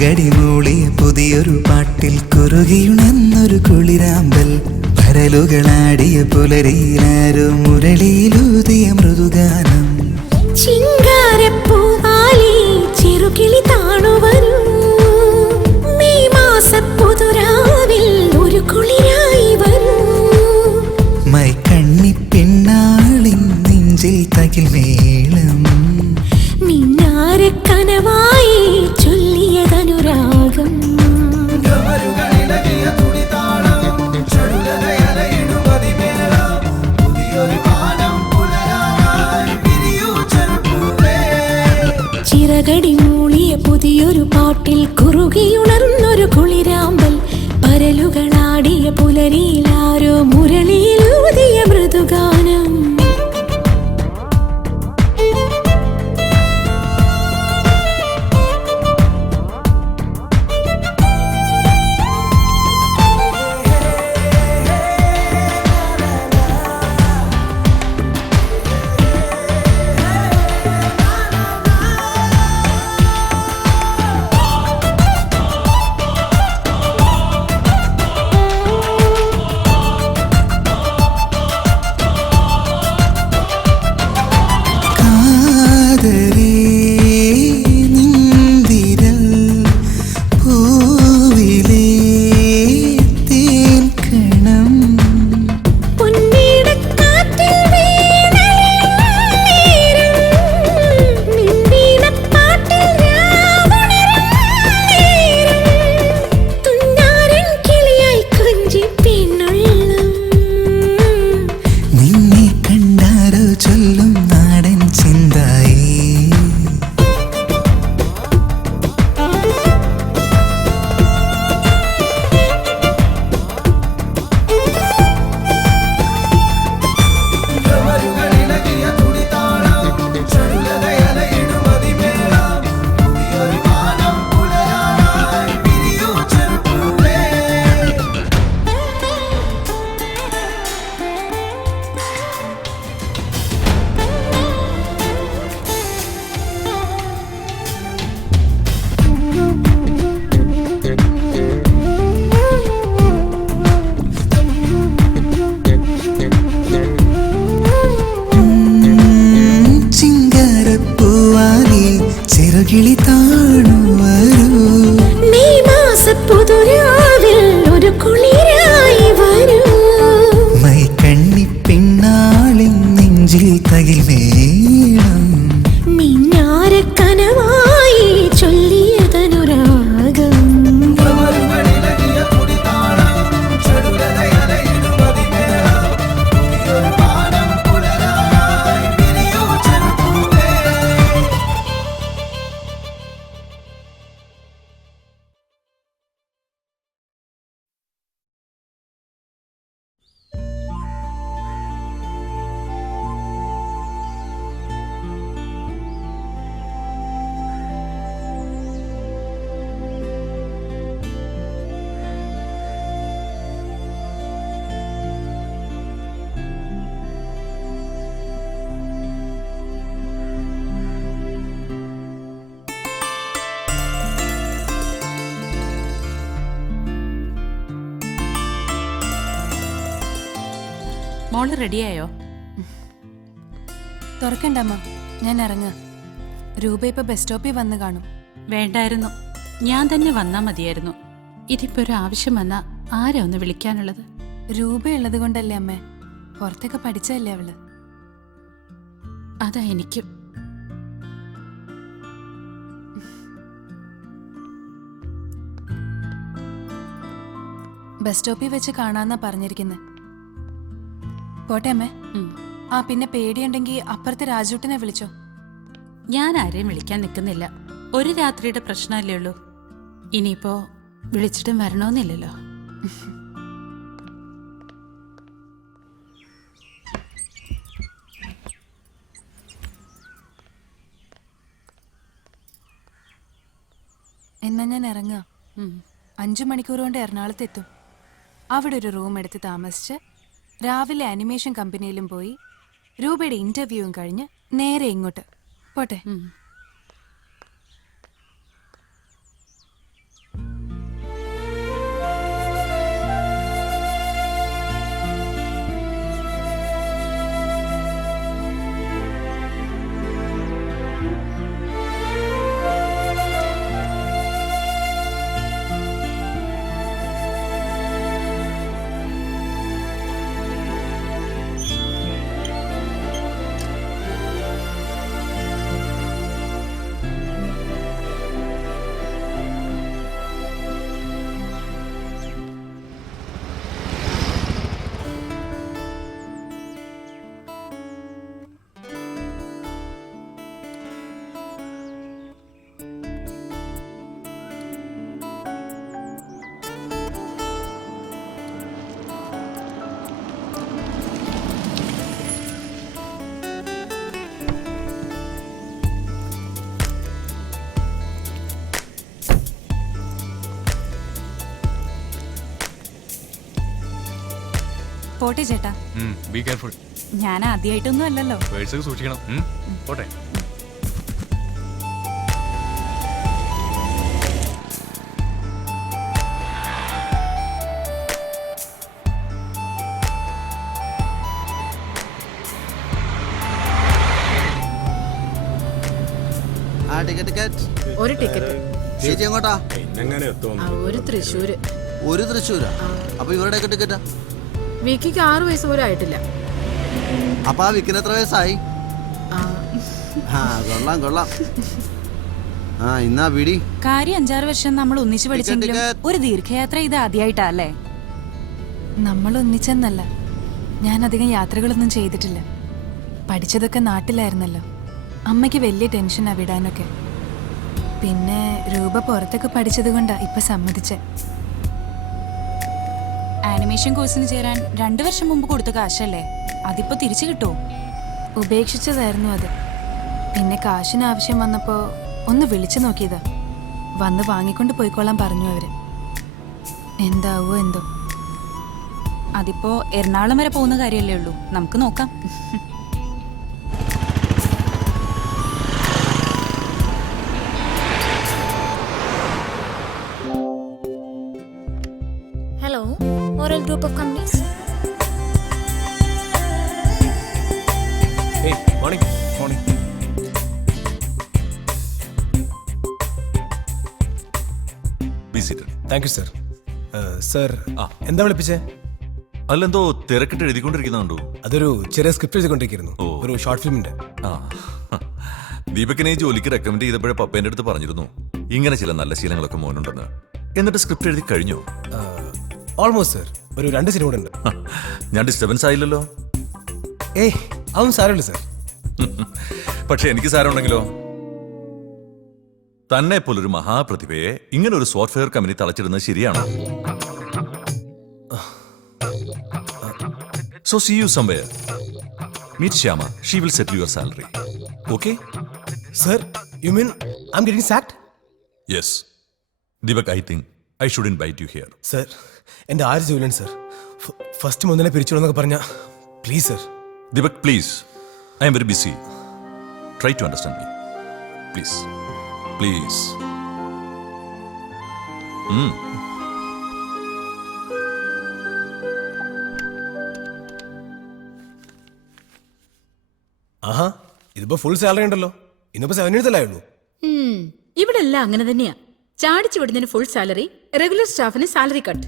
ചിറകടി മൂളിയ പുതിയൊരു പാട്ടിൽ കുറുകിയുണർന്നൊരു കുളിരാമ്പൽ പരലുകളാടിയ പുലരിയിലാരോ മുരളിയിലൂതിയ മൃദുഗാനം ചിങ്കാരപ്പൂവാലി ചെറുകിളി താണുവരൂ മെയ് മാസപ്പുതുരാവിൽ ഒരു കുളിരായി വരൂ മൈക്കണ്ണി പെണ്ണാളിൻ നെഞ്ചിൽ തകിൽ മേളം മിന്നാരക്കനവായി ചൊല്ലിയതനുരാഗം ചിറകടി മൂളിയ പുതിയൊരു പാട്ടിൽ കുറുകിയുണർന്നൊരു കുളിരാമ്പൽ പരലുകളാടിയ പുലരിയിലാരോ മുരളിയിലൂതിയ മൃദുഗാനം കിളി താണുവരൂ മെയ് മാസപ്പുതുരാവിൽ ഒരു കുളിരായി വരൂ മൈക്കണ്ണി പെണ്ണാളിൻ നെഞ്ചിൽ തകിൽ മേളം മിന്നാരക്കനവായി ചൊല്ലിയതനുരാഗം മോള് റെഡിയായോ? തുറക്കണ്ടമ്മ, ഞാൻ ഇറങ്ങുക. രൂപ ഇപ്പൊ ബസ് സ്റ്റോപ്പിൽ വന്ന് കാണും. വേണ്ടായിരുന്നു, ഞാൻ തന്നെ വന്നാ മതിയായിരുന്നു. ഇതിപ്പോ ഒരു ആവശ്യം വന്നാ ആരാ ഒന്ന് വിളിക്കാനുള്ളത്? രൂപയുള്ളത് കൊണ്ടല്ലേ അമ്മേ, പുറത്തൊക്കെ പഠിച്ചതല്ലേ അവള്. അതാ എനിക്കും. ബസ് സ്റ്റോപ്പിൽ വെച്ച് കാണാന്നാ പറഞ്ഞിരിക്കുന്നത്. പോട്ടെ അമ്മേ. ആ പിന്നെ പേടിയുണ്ടെങ്കിൽ അപ്പുറത്തെ രാജൂട്ടിനെ വിളിച്ചോ. ഞാൻ ആരെയും വിളിക്കാൻ നിൽക്കുന്നില്ല. ഒരു രാത്രിയുടെ പ്രശ്നമല്ലേ ഉള്ളൂ. ഇനിയിപ്പോ വിളിച്ചിട്ടും വരണമെന്നില്ലല്ലോ. എന്നാ ഞാൻ ഇറങ്ങുക. 5 മണിക്കൂർ കൊണ്ട് എറണാകുളത്ത് എത്തും. അവിടെ ഒരു റൂം എടുത്ത് താമസിച്ച് രാവിലെ അനിമേഷൻ കമ്പനിയിലും പോയി രൂപയുടെ ഇന്റർവ്യൂവും കഴിഞ്ഞ് നേരെ ഇങ്ങോട്ട് പോട്ടെ. പോട്ടെ ചേട്ടാ. Be careful. ഞാൻ ആദ്യമായിട്ടൊന്നും അല്ലല്ലോ. പേഴ്സൊക്കെ സൂക്ഷിക്കണം. പോട്ടെ. ഒരു ടിക്കറ്റ്. ചേച്ചി എങ്ങോട്ടാ? ഒരു തൃശ്ശൂര്. ഒരു തൃശ്ശൂരാ? അപ്പൊ ഇവരുടെ ടിക്കറ്റാ? വിക്കിക്ക് 6 വയസ്സ് പോലും ആയിട്ടില്ല. അപ്പൊ ആ വിക്കിന് എത്ര വയസ്സായി? കൊള്ളാം കൊള്ളാം. ഇന്നാ പിടി. കാര്യം 5-6 വർഷം നമ്മൾ ഒന്നിച്ചു പഠിച്ചെങ്കിലും ഒരു ദീർഘയാത്ര ഇത് ആദ്യമായിട്ടാ അല്ലേ? നമ്മൾ ഒന്നിച്ചെന്നല്ല, ഞാൻ അധികം യാത്രകളൊന്നും ചെയ്തിട്ടില്ല. പഠിച്ചതൊക്കെ നാട്ടിലായിരുന്നല്ലോ. അമ്മയ്ക്ക് വലിയ ടെൻഷനാ വിടാനൊക്കെ. പിന്നെ രൂപ പുറത്തൊക്കെ പഠിച്ചത് കൊണ്ടാ ഇപ്പൊ സമ്മതിച്ചേ. ആനിമേഷൻ കോഴ്സിന് ചേരാൻ 2 വർഷം മുമ്പ് കൊടുത്ത കാശല്ലേ, അതിപ്പോ തിരിച്ചു കിട്ടുമോ? ഉപേക്ഷിച്ചതായിരുന്നു അത്. പിന്നെ കാശിന് ആവശ്യം വന്നപ്പോ ഒന്ന് വിളിച്ചു നോക്കിയതാ. വന്ന് വാങ്ങിക്കൊണ്ട് പോയിക്കോളാൻ പറഞ്ഞു അവര്. എന്താവോ എന്തോ. അതിപ്പോ എറണാകുളം വരെ പോകുന്ന കാര്യമല്ലേ ഉള്ളൂ, നമുക്ക് നോക്കാം. Hello, Oral Group of Companies. Hey, morning. Morning. Be seated. Thank you, sir. Sir, എന്താ വിളിപ്പിച്ചേ? അല്ലെന്തോ തിരക്കിട്ട് എഴുതിക്കൊണ്ടിരിക്കുന്നുണ്ടോ? അതൊരു ചെറിയ സ്ക്രിപ്റ്റ് എഴുതിക്കൊണ്ടിരിക്കുന്നു, ഒരു ഷോർട്ട് ഫിലിമിന്റെ. ദീപകിനെ ജോലിക്ക് റെക്കമെൻഡ് ചെയ്തപ്പോഴേ പപ്പേന്റെ അടുത്ത് പറഞ്ഞിരുന്നു ഇങ്ങനെ ചില നല്ല ശീലങ്ങളൊക്കെ മോനുണ്ടെന്ന്. എന്നിട്ട് സ്ക്രിപ്റ്റ് എഴുതി കഴിഞ്ഞോ? Almost sir. ഒരു 2 സിനിമ ഉണ്ട്. ഞാൻ ഡിസ്റ്റർബൻസ് ആയില്ലല്ലോ? ഏയ്, അതൊന്നും സാരമില്ല സർ. പക്ഷെ എനിക്ക് സാരമുണ്ടെങ്കിലോ? തന്നെ പോലൊരു മഹാപ്രതിഭയെ ഇങ്ങനെ ഒരു സോഫ്റ്റ്വെയർ കമ്പനി തളച്ചിടുന്നത് ശരിയാണോ? So see you somewhere. Meet Shyama. She will settle your salary. Okay? Sir, you mean I'm getting sacked? Yes. Deepak, I think I should invite you here. Sir, എൻ്റെ ആര് ജോലിയാണ് സർ. ഫസ്റ്റ് മുതലേ പിരിച്ചുവിടുന്നൊക്കെ പറഞ്ഞാ please sir. Deepak, please. I am very busy. Try to understand me. Please. Please. ആഹാ, ഇതിപ്പോ full salary ഉണ്ടല്ലോ. ഇന്നിപ്പോ 7 ആയുള്ളൂ. ഇവിടെ എല്ലാം അങ്ങനെ തന്നെയാ. ചാടിച്ചു വിടുന്നതിന് ഫുൾ സാലറി, റെഗുലർ സ്റ്റാഫിന് സാലറി കട്ട്.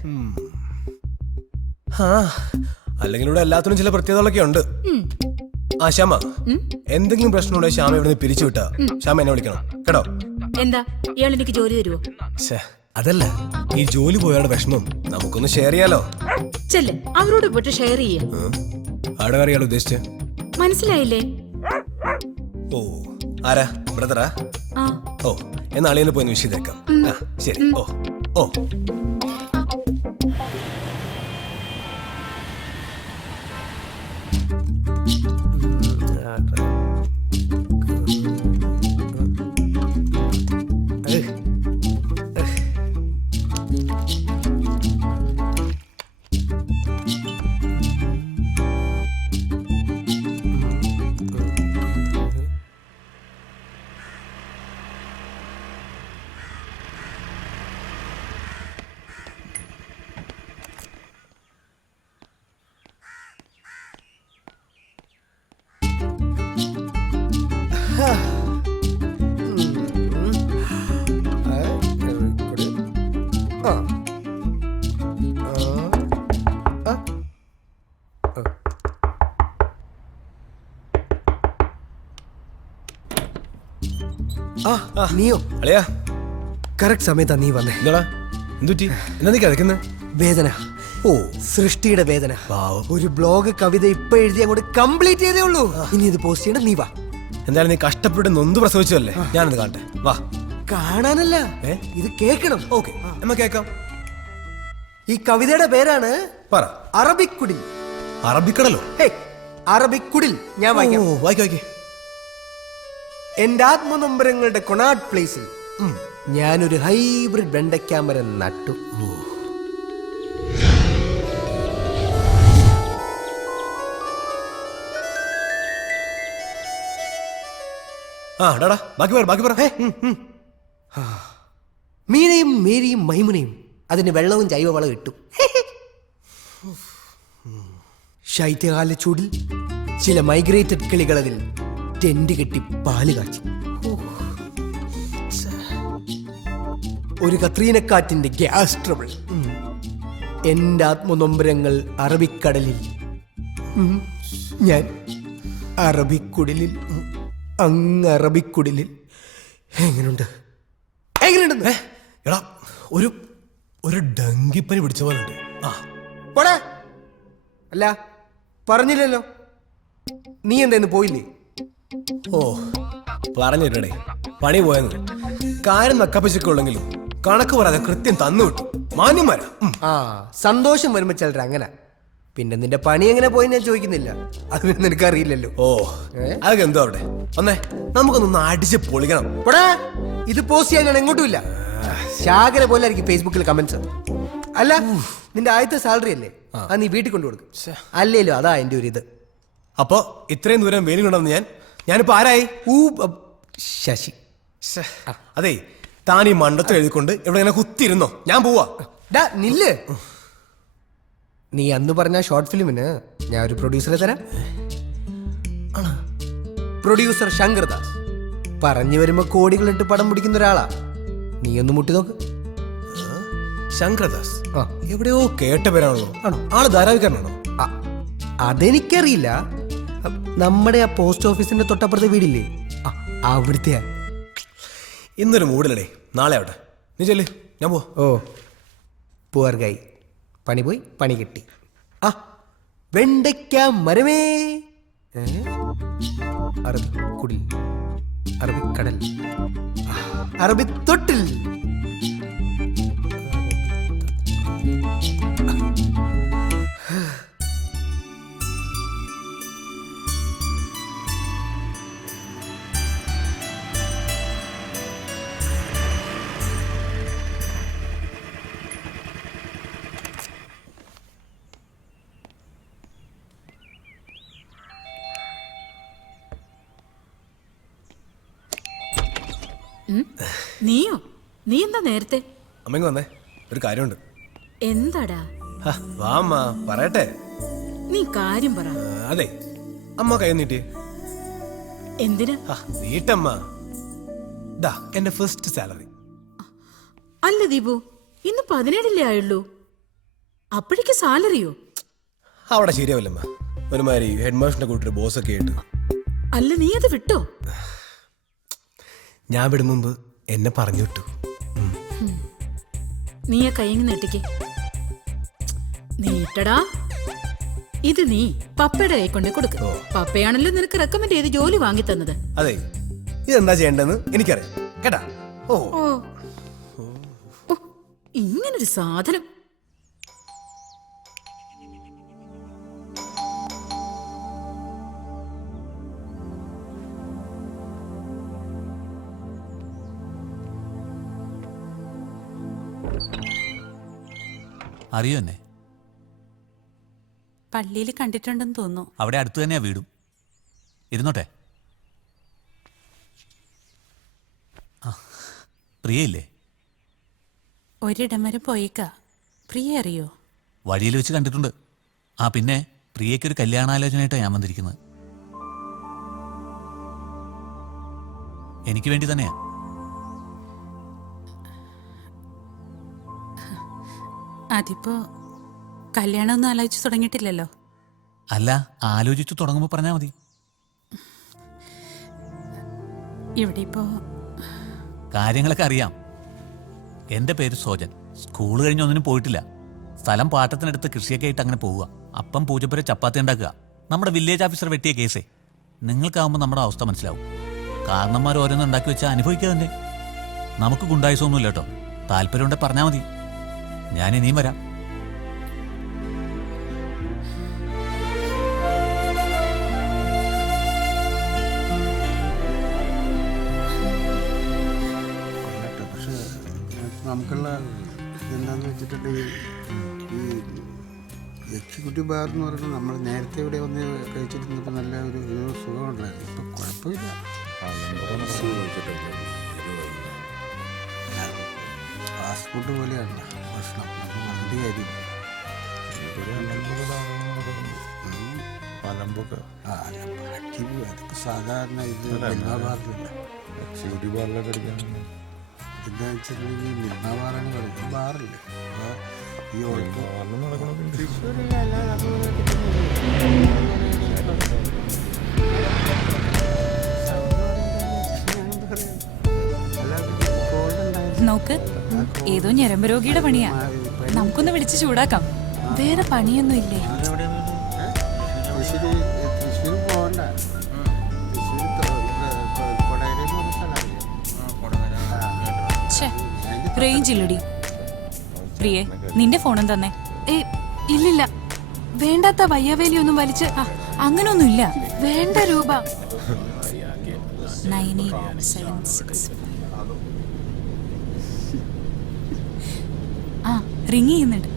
അല്ലെങ്കിൽ ഇവിടെ എല്ലാത്തിനും ചില പ്രത്യേകതകളൊക്കെ ഉണ്ട്. ശ്യാമ, എന്തെങ്കിലും പ്രശ്നമുണ്ടെങ്കിൽ ശ്യാമ ഇവിടുന്ന് പിരിച്ചുവിട്ടാ ശ്യാമ എന്നെ വിളിക്കണം കേട്ടോ. എന്താ ഇയാൾ എനിക്ക് ജോലി തരുമോ? അതല്ല, ഈ ജോലി പോയാളുടെ വിഷമം നമുക്കൊന്ന് ഷെയർ ചെയ്യാലോ. ചെല്ല്, അവരോട് പോയിട്ട് ഷെയർ ചെയ്യാം. ആടെ അറിയാലോ ഉദ്ദേശിച്ച്. മനസ്സിലായില്ലേ? ഓ, ആരാ? ബ്രദറാ? ഓ, എന്നാ അളിയനെ പോയി വിഷ് ചെയ്തേക്കാം. ശരി. ഓ ഓ നീയോ? അളിയാ, കറക്റ്റ് സമയത്താ നീ വന്നേ. എന്താടാ എന്തുറ്റി? എന്താ നീ കിടക്കുന്നത്? വേദന. ഓ, സൃഷ്ടിയുടെ വേദന. ഒരു ബ്ലോഗ് കവിത ഇപ്പൊ എഴുതി അങ്ങോട്ട് കംപ്ലീറ്റ് ചെയ്തേ ഉള്ളൂ. ഇനി ഇത് പോസ്റ്റ് ചെയ്യണം. നീ വാ. എന്തായാലും നീ കഷ്ടപ്പെട്ട് നൊന്ത് പ്രസവിച്ചല്ലേ, ഞാനത് കാണട്ടെ. വാ. കാണാനല്ല, ഇത് കേൾക്കണം. ഓക്കെ, എന്നാ കേക്കാം. ഈ കവിതയുടെ പേരാണ് പറ. അറബിക്കുടിൽ. അറബിക്കടലോ? അറബിക്കുടിൽ. ഞാൻ വായിക്കാം. വായിക്കേ. എന്റെ ആത്മനൊമ്പരങ്ങളുടെ കൊണാട്ട് പ്ലേസിൽ ഞാനൊരു ഹൈബ്രിഡ് വെണ്ടയ്ക്കാമരം നട്ടു. ആ ഡാടാ ബാക്കി പറ മീനയും മേരിയും മൈമുനയും അതിന് വെള്ളവും ജൈവവളവും ഇട്ടു. ശൈത്യകാല ചൂടിൽ ചില മൈഗ്രേറ്റഡ് കിളികൾ അതിൽ ടെന്റ് കെട്ടി പാല് കാച്ചി. ഒരു കത്രീനക്കാറ്റിന്റെ ഗ്യാസ് ട്രബിൾ. എന്റെ ആത്മനൊമ്പരങ്ങൾ അറബിക്കടലിൽ. ഞാൻ അറബിക്കുടലിൽ, അങ്ങ് അറബിക്കുടലിൽ. എങ്ങനെയുണ്ട്? എടാ ഒരു ഡങ്കിപ്പനി പിടിച്ച പോലെ ഉണ്ട്. പോടാ. അല്ല പറഞ്ഞില്ലല്ലോ, നീ എന്താ പോയില്ലേ? ഓ പറഞ്ഞിട്ടേ പണി പോയെന്ന്. കാര്യം നക്കപ്പശുക്കുള്ളെങ്കിലും കണക്ക് പറയാതെ കൃത്യം തന്നു വിട്ടു. മാന്യന്മാരാ. ആ സന്തോഷം വരുമ്പോ ചിലർ അങ്ങനെ. പിന്നെ നിന്റെ പണി എങ്ങനെ പോയി ഞാൻ ചോദിക്കുന്നില്ല, അത് നിനക്ക് അറിയില്ലല്ലോ. ഓ അതൊക്കെ എന്തോ അവിടെ ഒന്നേ നമുക്കൊന്ന് അടിച്ച് പൊളിക്കണം. പോടാ. ഇത് പോസ്റ്റ് ചെയ്യാൻ ഞാൻ എങ്ങോട്ടും ഇല്ല. ശാകര പോലെ ആയിരിക്കും ഫേസ്ബുക്കിൽ കമന്റ്സ്. അല്ല നിന്റെ ആദ്യത്തെ സാലറി അല്ലേ, അത് നീ വീട്ടിൽ കൊണ്ടു കൊടുക്കും. അല്ലേലോ അതാ എന്റെ ഒരു ഇത്. അപ്പൊ ഇത്രയും ദൂരം വെയിൽ കൊണ്ടുവന്ന് ഞാനിപ്പോ ആരായി? ശശി. അതെ താൻ ഈ മണ്ടത്തിൽ എഴുതിക്കൊണ്ട് ഇവിടെ ഇങ്ങനെ കുത്തിയിരുന്നോ? ഞാൻ പോവാ. നില്ല്. നീ അന്ന് പറഞ്ഞ ഷോർട്ട് ഫിലിമിന് ഞാൻ ഒരു പ്രൊഡ്യൂസറെ തരാം. പ്രൊഡ്യൂസർ ശങ്കർദാസ്. പറഞ്ഞു വരുമ്പോ കോടികളിട്ട് പടം പിടിക്കുന്ന ഒരാളാ. നീ ഒന്ന് മുട്ടി നോക്ക്. ശങ്കർദാസ് ആ എവിടെയോ കേട്ട പേരാണല്ലോ. ആണോ? ആള് ധാരാവിക്കാരനാണോ? അതെനിക്കറിയില്ല. നമ്മുടെ ആ പോസ്റ്റ് ഓഫീസിന്റെ തൊട്ടപ്പുറത്തെ വീടില്ലേ, അവിടുത്തെ. ഇന്നൊരു മൂടിലടേ, നാളെ ആവട്ടെ. നീ ചെല്ല്, ഞാൻ പോവാ. ഓ പുവർ ഗൈ. പണി പോയി പണി കിട്ടി. വെണ്ടയ്ക്ക മരമേ. അറബിക്കുടിൽ, അറബിക്കടൽ, അറബിത്തൊട്ടിൽ. നീയോ? നീ എന്താ നേരത്തെ? അമ്മങ്ങ് വന്നേ, ഒരു കാര്യമുണ്ട്. എന്താടാ? വാ അമ്മ പറയട്ടെ. നീ കാര്യം പറ. അതെ അമ്മ കൈ നീട്ടിയേ. എന്തിനാ? നീട്ടമ്മ. ദാ എന്റെ ഫസ്റ്റ് സാലറി. അല്ല ദീപു, ഇന്ന് 17 ആയുള്ളൂ. അപ്പോഴേക്ക് സാലറിയോ? അവിടെ ശരിയാവില്ലമ്മ. ഒരുമാതിരി ഹെഡ് മാസ്റ്ററിനെ കൂട്ടൊരു ബോസൊക്കെ ആയിട്ട്. അല്ല നീ അത് വിട്ടോ? ഞാൻ വിടും മുമ്പ് എന്നെ പറഞ്ഞു വിട്ടു. നീ ആ കൈങ്ങ് നീട്ടിക്ക്. നീട്ടടാ. ഇത് നീ പപ്പയുടെ കൈ കൊണ്ട് കൊടുക്ക. പപ്പയാണല്ലോ നിനക്ക് റെക്കമെൻഡ് ചെയ്ത് ജോലി വാങ്ങി തന്നത്. അതെ, ഇതെന്താ ചെയ്യേണ്ടെന്ന് എനിക്കറിയാം കേട്ടാ. ഓ ഇങ്ങനൊരു സാധനം. അറിയോ എന്നെ? പള്ളിയിൽ കണ്ടിട്ടുണ്ടെന്ന് തോന്നുന്നു. അവിടെ അടുത്ത് തന്നെയാ വീടും. ഇരുന്നോട്ടെ. പ്രിയയില്ലേ? ഒരിടം വരെ പോയേക്കാ. പ്രിയ അറിയോ? വഴിയിൽ വെച്ച് കണ്ടിട്ടുണ്ട്. പിന്നെ പ്രിയയ്ക്കൊരു കല്യാണാലോചനയായിട്ടാണ് ഞാൻ വന്നിരിക്കുന്നത്. എനിക്ക് വേണ്ടി തന്നെയാ. അതിപ്പോ കല്യാണമൊന്നും ആലോചിച്ച് തുടങ്ങിയിട്ടില്ലല്ലോ. അല്ല, ആലോചിച്ചു തുടങ്ങുമ്പോൾ പറഞ്ഞാൽ മതി. ഇവിടെ ഇപ്പോ കാര്യങ്ങളൊക്കെ അറിയാം. എൻ്റെ പേര് സോജൻ. സ്കൂൾ കഴിഞ്ഞൊന്നിനും പോയിട്ടില്ല. സ്ഥലം പാട്ടത്തിനടുത്ത് കൃഷിയൊക്കെ ആയിട്ട് അങ്ങനെ പോവുക. അപ്പം പൂജപ്പുര ചപ്പാത്തി ഉണ്ടാക്കുക. നമ്മുടെ വില്ലേജ് ഓഫീസർ വെട്ടിയ കേസേ. നിങ്ങൾക്കാവുമ്പോൾ നമ്മുടെ അവസ്ഥ മനസ്സിലാവും. കാരണന്മാർ ഓരോന്നും ഉണ്ടാക്കി വെച്ചാൽ അനുഭവിക്കുക തന്നെ. നമുക്ക് ഗുണ്ടായുസൊന്നുമില്ല കേട്ടോ. താല്പര്യമുണ്ടെങ്കിൽ പറഞ്ഞാൽ മതി. ഞാൻ ഇനിയും വരാം. നമുക്കുള്ള എന്താണെന്ന് വെച്ചിട്ടുണ്ടെങ്കിൽ ഈ എക്സിക്യൂട്ടീവ് ബാർ എന്ന് പറയുന്നത് നമ്മൾ നേരത്തെ ഇവിടെ വന്ന് കഴിച്ചിരുന്നപ്പോൾ നല്ല ഒരു സുഖമുണ്ടായിരുന്നു. ഇപ്പം കുഴപ്പമില്ല. ഫാസ്റ്റ് ഫുഡ് പോലെയല്ല ഭക്ഷണം, നമുക്ക് മന്തി കാര്യം അലമ്പൊക്കെ അതൊക്കെ സാധാരണ ഇത് മിൽമാബാറിലില്ല. എന്താ വെച്ചിട്ടുണ്ടെങ്കിൽ മിൽമാബാറാണ് കളിക്കുന്നത്, ബാറില്ല. ഈ നോക്ക്, ഏതോ ഞരമ്പ് രോഗിയുടെ പണിയാ. നമുക്കൊന്ന് വിളിച്ച് ചൂടാക്കാം. വേറെ പണിയൊന്നും ഇല്ലേ? തൃശ്ശൂർ പോകണ്ട, തൃശ്ശൂർ കൊടകര റേഞ്ച് ഇല്ലടി. പ്രിയേ, നിന്റെ ഫോണും തന്നെ. ഇല്ലില്ല, വേണ്ടാത്ത വയ്യവേലിയൊന്നും വലിച്ച് അങ്ങനൊന്നുമില്ല. വേണ്ട രൂപ 9876. ആ, റിങ് ചെയ്യുന്നുണ്ട്.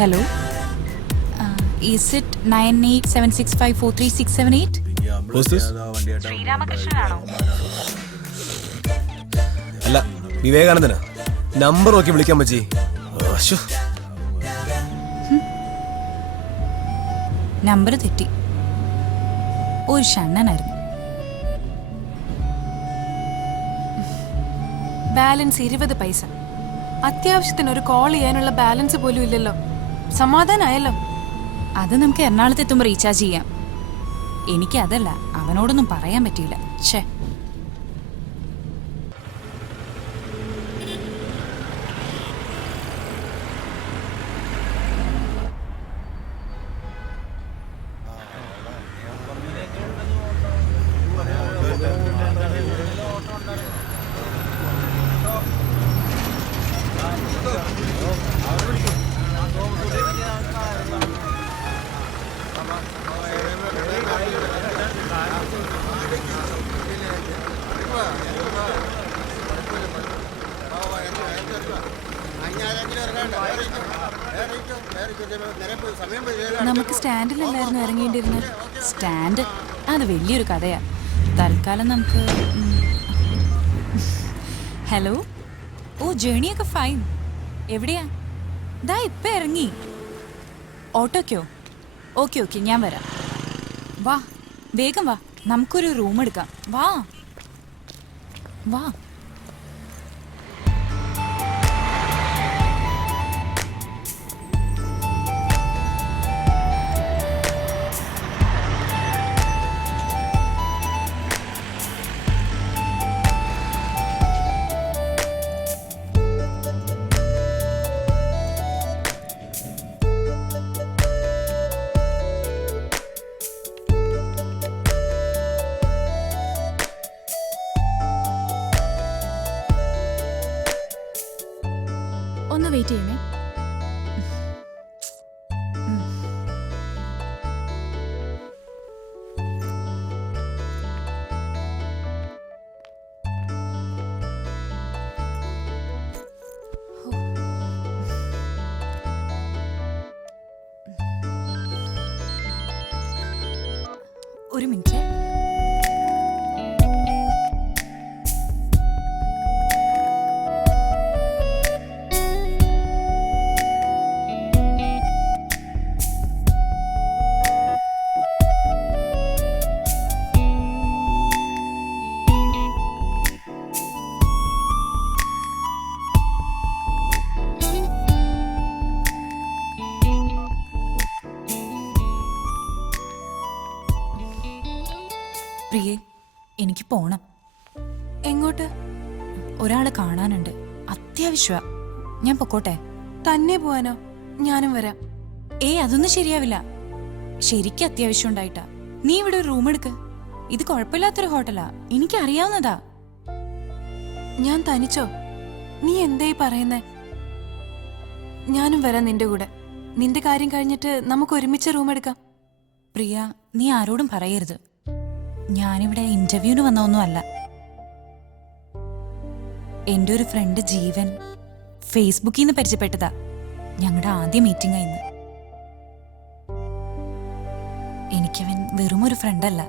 Hello, is it 9876543678? ശ്രീരാമകൃഷ്ണനാണോ? അല്ല, വിവേകാനന്ദനാ. നമ്പർ നോക്കി വിളിക്കാൻ പറ്റി. നമ്പർ തെറ്റി. ഒരു ഷണ്ണനായിരുന്നു. ബാലൻസ് 20 പൈസ. അത്യാവശ്യത്തിന് ഒരു കോൾ ചെയ്യാനുള്ള ബാലൻസ് പോലും ഇല്ലല്ലോ. സമാധാനായല്ലോ. അത് നമുക്ക് എറണാകുളത്ത് എത്തുമ്പോൾ റീചാർജ് ചെയ്യാം. എനിക്ക് അതല്ല, അവനോടൊന്നും പറയാൻ പറ്റിയില്ല. ഛേ, നമുക്ക് സ്റ്റാൻഡിലല്ലായിരുന്നു ഇറങ്ങേണ്ടിയിരുന്നത്. സ്റ്റാൻഡ് അത് വലിയൊരു കഥയാ. തൽക്കാലം നമുക്ക് ഹലോ. ഓ, ജേണിയൊക്കെ ഫൈൻ. എവിടെയാ? ദാ ഇപ്പം ഇറങ്ങി. ഓട്ടോക്കോ? ഓക്കെ ഓക്കെ, ഞാൻ വരാം. വാ, വേഗം വാ, നമുക്കൊരു റൂം എടുക്കാം. വാ വാ. ഒന്ന് വെയിറ്റ് ചെയ്യണേ. ഒരു മിനിറ്റ്. പ്രിയേ, എനിക്ക് പോണം. എങ്ങോട്ട്? ഒരാളെ കാണാനുണ്ട്, അത്യാവശ്യമാ. ഞാൻ പൊക്കോട്ടെ? തന്നെ പോവാനോ? ഞാനും വരാം. അതൊന്നും ശരിയാവില്ല. ശരിക്കും അത്യാവശ്യം ഉണ്ടായിട്ടാ. നീ ഇവിടെ ഒരു റൂം എടുക്ക്. ഇത് കുഴപ്പമില്ലാത്തൊരു ഹോട്ടലാ, എനിക്കറിയാവുന്നതാ. ഞാൻ തനിച്ചോ? നീ എന്തായി പറയുന്നേ? ഞാനും വരാം നിന്റെ കൂടെ. നിന്റെ കാര്യം കഴിഞ്ഞിട്ട് നമുക്ക് ഒരുമിച്ച് റൂം എടുക്കാം. പ്രിയ, നീ ആരോടും പറയരുത്. ഞാനിവിടെ ഇന്റർവ്യൂവിന് വന്നൊന്നുമല്ല. എൻ്റെ ഒരു ഫ്രണ്ട് ജീവൻ ഫേസ്ബുക്കിൽ നിന്ന് പരിചയപ്പെട്ടതാ. ഞങ്ങളുടെ ആദ്യ മീറ്റിംഗ് ആയിരുന്നു. വെറും ഒരു ഫ്രണ്ട് അല്ല.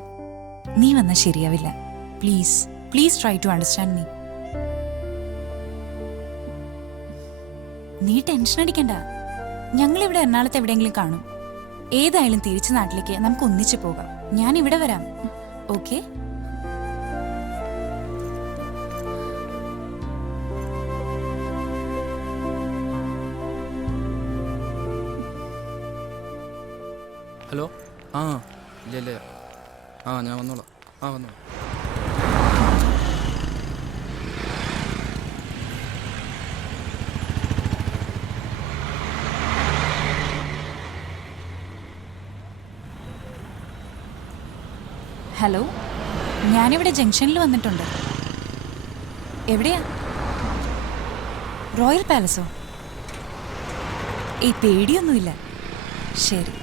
നീ വന്നാൽ ശരിയാവില്ല. Please please try to understand me. നീ ടെൻഷൻ അടിക്കണ്ട. ഞങ്ങളിവിടെ എറണാകുളത്ത് എവിടെയെങ്കിലും കാണും. ഏതായാലും തിരിച്ചു നാട്ടിലേക്ക് നമുക്ക് ഒന്നിച്ചു പോകാം. ഞാൻ ഇവിടെ വരാം. ഓക്കെ? ഹലോ. ആ ഇല്ല ഞാൻ വന്നോളാം. വന്നോളാം. ഹലോ, ഞാനിവിടെ ജംഗ്ഷനിൽ വന്നിട്ടുണ്ട്. എവിടെയാ? Royal palazzo? ഏയ് പേടിയൊന്നുമില്ല. ശരി.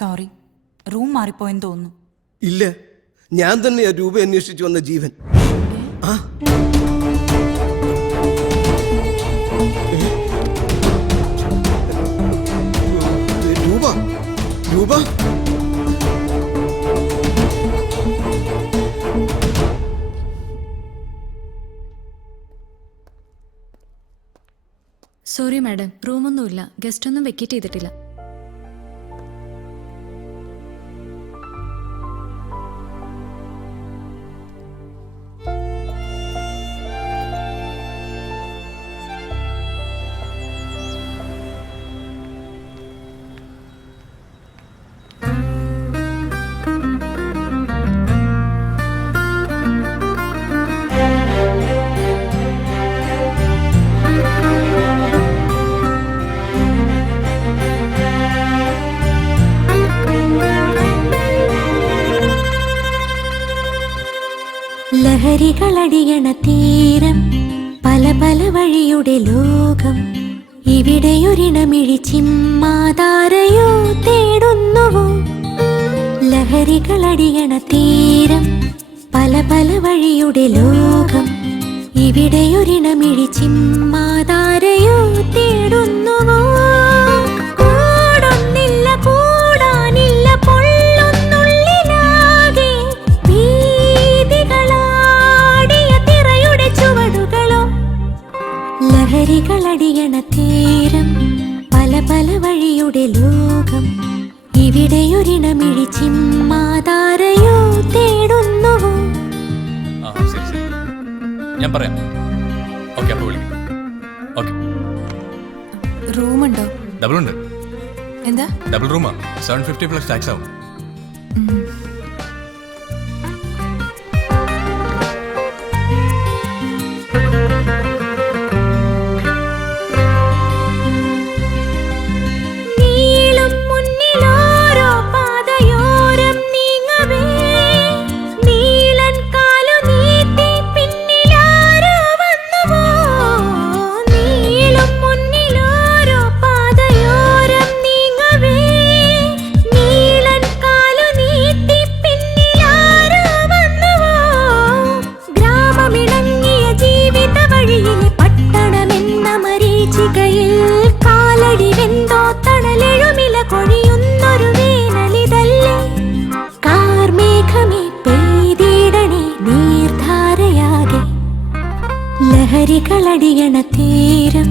സോറി, റൂം മാറിപ്പോയെന്ന് തോന്നുന്നു. ഇല്ല, ഞാൻ തന്നെയാ രൂപ അന്വേഷിച്ചു വന്ന ജീവൻ. രൂപ രൂപ സോറി മാഡം, റൂമൊന്നുമില്ല. ഗസ്റ്റ് ഒന്നും വെക്കേറ്റ് ചെയ്തിട്ടില്ല. ലഹരികളടിയണ തീരം, പല പല വഴിയുടെ ലോകം. ഇവിടെയൊരിണമിഴി ചിമ്മാതാരയോ തേടുന്നുവോ? ലഹരികളടിയണ തീരം, പല പല വഴിയുടെ ലോകം. ഇവിടെയൊരിണമിഴി ചിമ്മാതാരയോ തേടുന്നുവോ? കൂടൊന്നില്ല, കൂടാനില്ല, പൊള്ളുന്നുള്ളിലാകെ വീതികളാടിയ തിറയുടെ ചുവടുകളോ? ലഹരികളടിയണ തീരം, പല പല വഴിയുടെ ലോകം. ഇവിടെയൊരിണമിഴി ചിമ്മാതാരയോ തേടുന്നുവോ? ഞാൻ പറയാം. ഓക്കെ, അപ്പോൾ വിളിക്കും. ഓക്കെ. റൂമുണ്ടോ? ഡബിൾ ഉണ്ട്. എന്താ? ഡബിൾ റൂമാ. 750 പ്ലസ് ടാക്സ് ആവും. ലഹരികളടിയണ തീരം,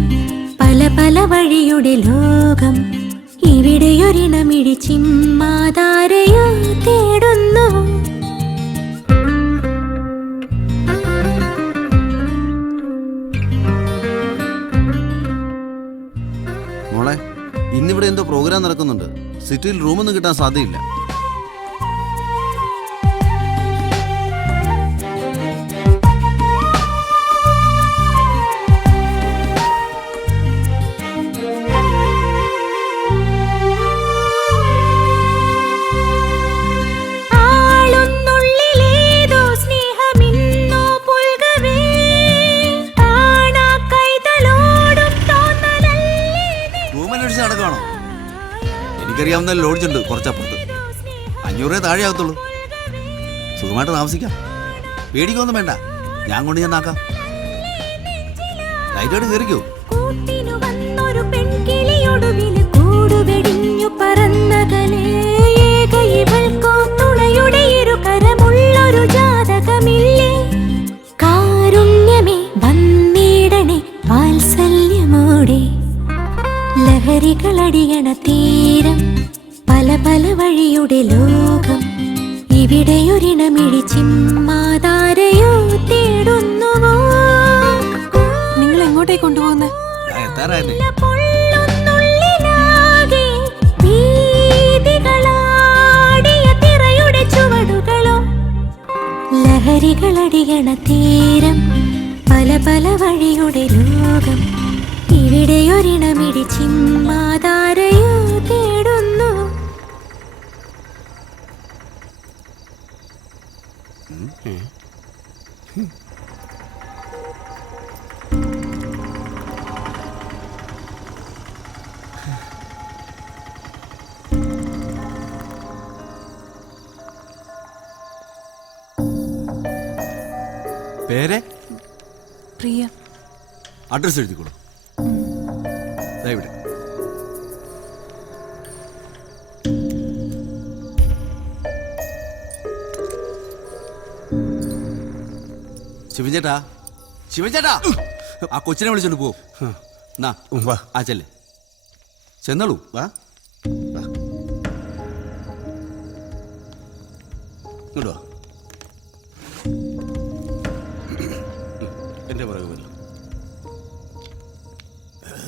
പല പല വഴിയുടെ ലോകം. ഇവിടെയൊരിണമിഴി ചിമ്മാതാരയോ തേടുന്നു. മോളെ, ഇന്നിവിടെ എന്തോ പ്രോഗ്രാം നടക്കുന്നുണ്ട്. സിറ്റിയിൽ റൂമൊന്നും കിട്ടാൻ സാധ്യയില്ല. നടക്കുകയാണോ? എനിക്കറിയാവുന്ന ലോഡ്ജ് ഉണ്ട് കുറച്ചപ്പുറത്ത്. 500 താഴെ ആകത്തുള്ളൂ. സുഖമായിട്ട് താമസിക്കാം. പേടിക്കൊന്നും വേണ്ട, ഞാൻ കൊണ്ട് ഞാൻ നാക്കാം. ലൈറ്റായിട്ട് കയറിക്കോ. ലഹരികളടിയണ തീരം, പല പല വഴിയുടെ ലോകം, ഇവിടെയൊരിണമിഴി ചിമ്മാതാരയോ തേടുന്നുവോ. നിങ്ങൾ എങ്ങോട്ടേക്ക് കൊണ്ടുപോകുന്നത്? ചുവടുകളോ ലഹരികളടിയണ തീരം, പല പല വഴിയുടെ ലോകം, ഇവിടെയൊരിണമിഴി ചിമ്മാതാരയോ തേടുന്നു. പേര്? പ്രിയ. അഡ്രസ് എഴുതിക്കോളൂ. ഇവിടെ ശിവൻചേട്ടാ, ശിവൻചേട്ടാ, ആ കൊച്ചിനെ വിളിച്ചോണ്ട് പോ. ആ ചെല്ലേ, ചെന്നോളൂ. വാ, ഇങ്ങോട്ട് വാ. എന്റെ പുറകെ വരും.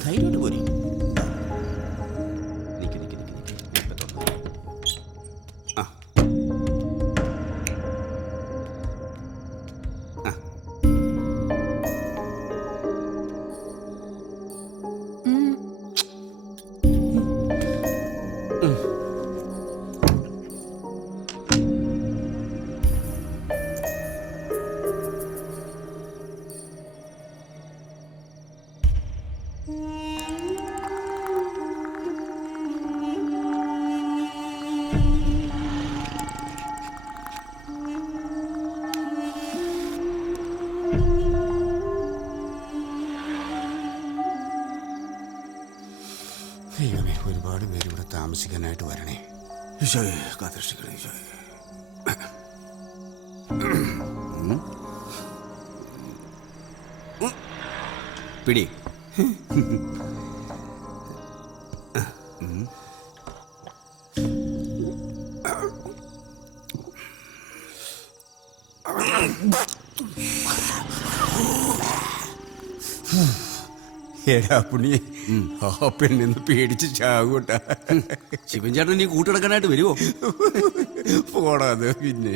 ധൈര്യമായിട്ട് പോരി. ദൈവമേ, ഒരുപാട് പേര് ഇവിടെ താമസിക്കാനായിട്ട് വരണേ. ഈശോയെ കാത്തിരക്ഷിക്കണേ. ഈശോയെ പിടി. ഏടാ പുണ്യെ, ആ പെണ്ണിന്ന് പേടിച്ച് ചാകൂട്ടാ. ശിവൻ ചേട്ടൻ നീ കൂട്ടിടക്കാനായിട്ട് വരുമോ? പോടാത് പിന്നെ.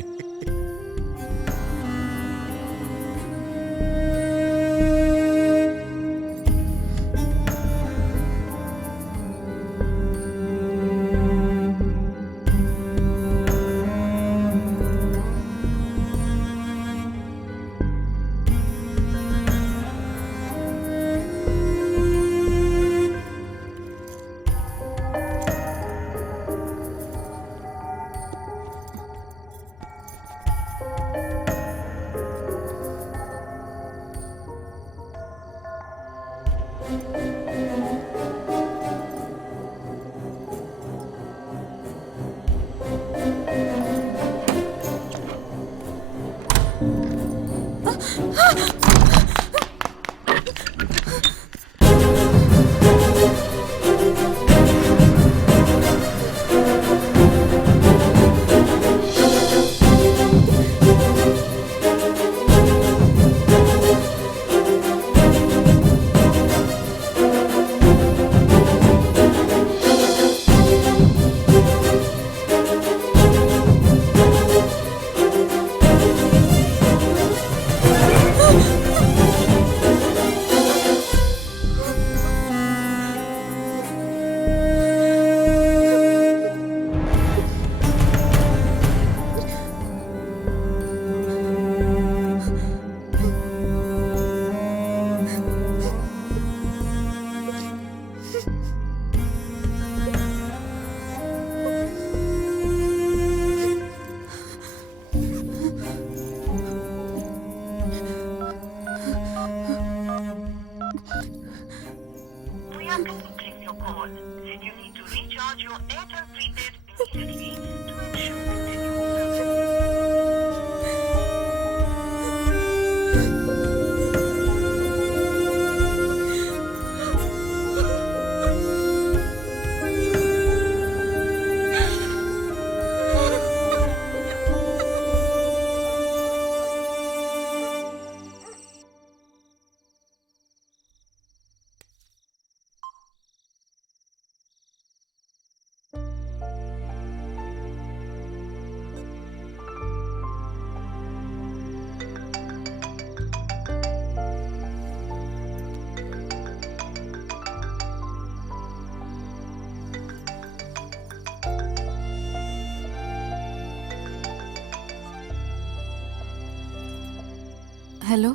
ഹലോ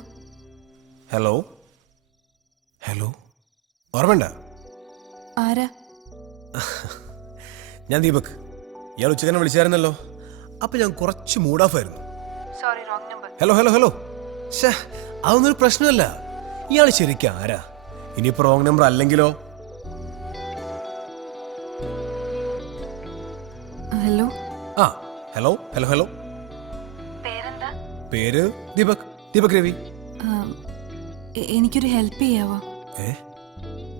ഹലോ ഹലോ ഓർമ്മണ്ട? ആരാ? ഞാൻ ദീപക്. ഇയാൾ ഉച്ചക്കനെ വിളിച്ചായിരുന്നല്ലോ. അപ്പൊ ഞാൻ കുറച്ച് മൂഡ് ഓഫ് ആയിരുന്നു. Sorry, wrong number. Hello hello hello. ഷേ, അതൊന്നൊരു പ്രശ്നമല്ല. ഇയാൾ ശരിക്കും ആരാ? ഇനിയിപ്പോ റോങ് നമ്പർ അല്ലെങ്കിലോ? ഹലോ. ആ ഹലോ ഹലോ ഹലോ. പേരെന്താ? പേര് ദീപക്. ദീപക് രവി. എനിക്കൊരു ഹെൽപ്പ് ചെയ്യാവോ?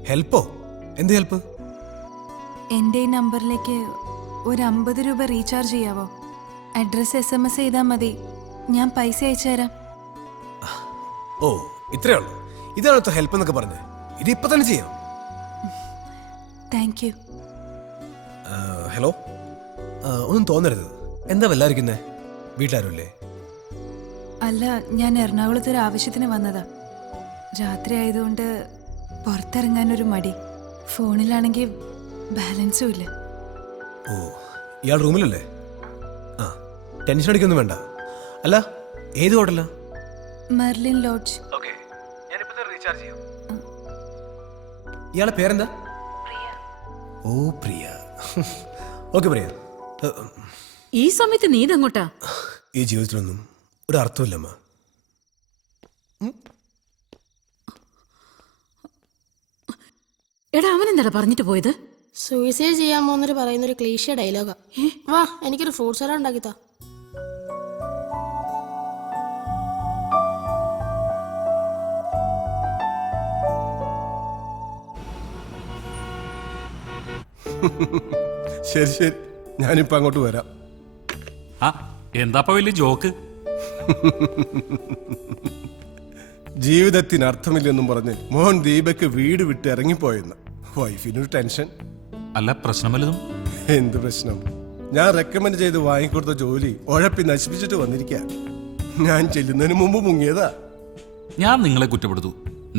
ഹെൽപ്പോ? എന്ത് ഹെൽപ്പ്? എൻ്റെ ഈ നമ്പറിലേക്ക് ഒരു 50 രൂപ റീചാർജ് ചെയ്യാവോ? അഡ്രസ് SMS ചെയ്താൽ മതി, ഞാൻ പൈസ അയച്ചു തരാം. ഓ, ഇത്രേ ഉള്ളൂ. ഇതാണ് ഹെൽപ്പ് എന്നൊക്കെ പറഞ്ഞത്. ഇത് ഇപ്പൊ തന്നെ ചെയ്യാം. Thank you. ഹലോ. ഒന്നും തോന്നരുത്. എന്താ വല്ലാതിരിക്കുന്നേ? വീട്ടിലാരുമില്ലേ? അല്ല, ഞാൻ എറണാകുളത്ത് ഒരു ആവശ്യത്തിന് വന്നതാ. രാത്രി ആയതുകൊണ്ട് പുറത്തിറങ്ങാനൊരു മടി. ഫോണിലാണെങ്കിൽ ബാലൻസും ഇല്ല. ഓ, ഇയാൾ റൂമിലല്ലേ? ആ, ടെൻഷൻ അടിക്കൊന്നും വേണ്ട. അല്ല, ഏത് ഹോട്ടലാ? Merlin lodge. ഓക്കേ, ഞാൻ ഇപ്പോ റീചാർജ് ചെയ്യാം. ഇയാളുടെ പേരെന്താ? പ്രിയ. ഓ, പ്രിയ. ഓക്കെ പ്രിയ. ഈ സമയത്ത് നീ ഇതെങ്ങോട്ടാ? ഈ ജീവിതത്തിലൊന്നും ഒരു അർത്ഥമില്ലമ്മ. എടാ, അവനെന്താടാ പറഞ്ഞിട്ട് പോയത്? സൂയിസൈഡ് ചെയ്യാൻ പോകുന്നൊരു പറയുന്നൊരു ക്ലീശ ഡയലോഗാ. വാ, എനിക്കൊരു ഫ്രൂട്ട് സലാഡ് ഉണ്ടാക്കിത്താ. ശരി ശരി, ഞാനിപ്പോ അങ്ങോട്ട് വരാം. ആ, എന്താപ്പ വലിയ ജോക്ക്? ജീവിതത്തിന് അർത്ഥമില്ലെന്നും പറഞ്ഞ് മോഹൻ ദീപക്ക് വീട് വിട്ട് ഇറങ്ങിപ്പോയെന്ന്. വൈഫിനൊരു ടെൻഷൻ. അല്ല, പ്രശ്നം വല്ലതും? എന്ത് പ്രശ്നം? ഞാൻ റെക്കമെൻഡ് ചെയ്ത് വാങ്ങിക്കൊടുത്ത ജോലി ഉഴപ്പി നശിപ്പിച്ചിട്ട് വന്നിരിക്കുക. ഞാൻ ചെല്ലുന്നതിന് മുമ്പ് മുങ്ങിയതാ. ഞാൻ നിങ്ങളെ കുറ്റപ്പെടുത്തു.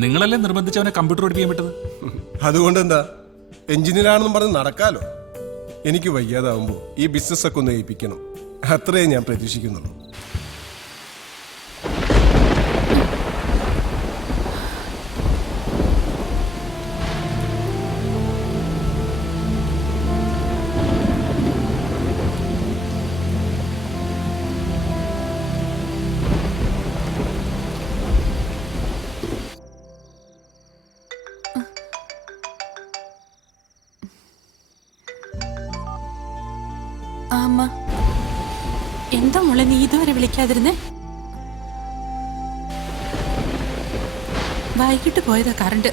നിങ്ങളല്ലേ നിർബന്ധിച്ചവനെ കമ്പ്യൂട്ടർ പഠിപ്പിക്കാൻ വിട്ടത്? അതുകൊണ്ടെന്താ, എഞ്ചിനീയർ ആണെന്നും പറഞ്ഞ് നടക്കാലോ. എനിക്ക് വയ്യാതാവുമ്പോൾ ഈ ബിസിനസ് ഒക്കെ ഒന്ന് ഏൽപ്പിക്കണം. അത്രേ ഞാൻ പ്രതീക്ഷിക്കുന്നുള്ളൂ. അമ്മ, എന്താ മോളെ നീ ഇതുവരെ വിളിക്കാതിരുന്നേ? വൈകിട്ട് പോയതാ കറണ്ട്.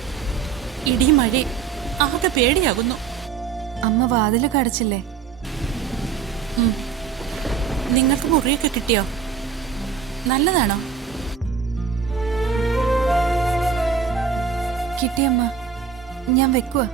ഇടിയും മഴയും ആകെ പേടിയാകുന്നു. അമ്മ വാതിലൊക്കെ അടച്ചില്ലേ? നിങ്ങൾക്ക് മുറിയൊക്കെ കിട്ടിയോ? നല്ലതാണോ? കിട്ടിയമ്മ, ഞാൻ വെക്കുവാ.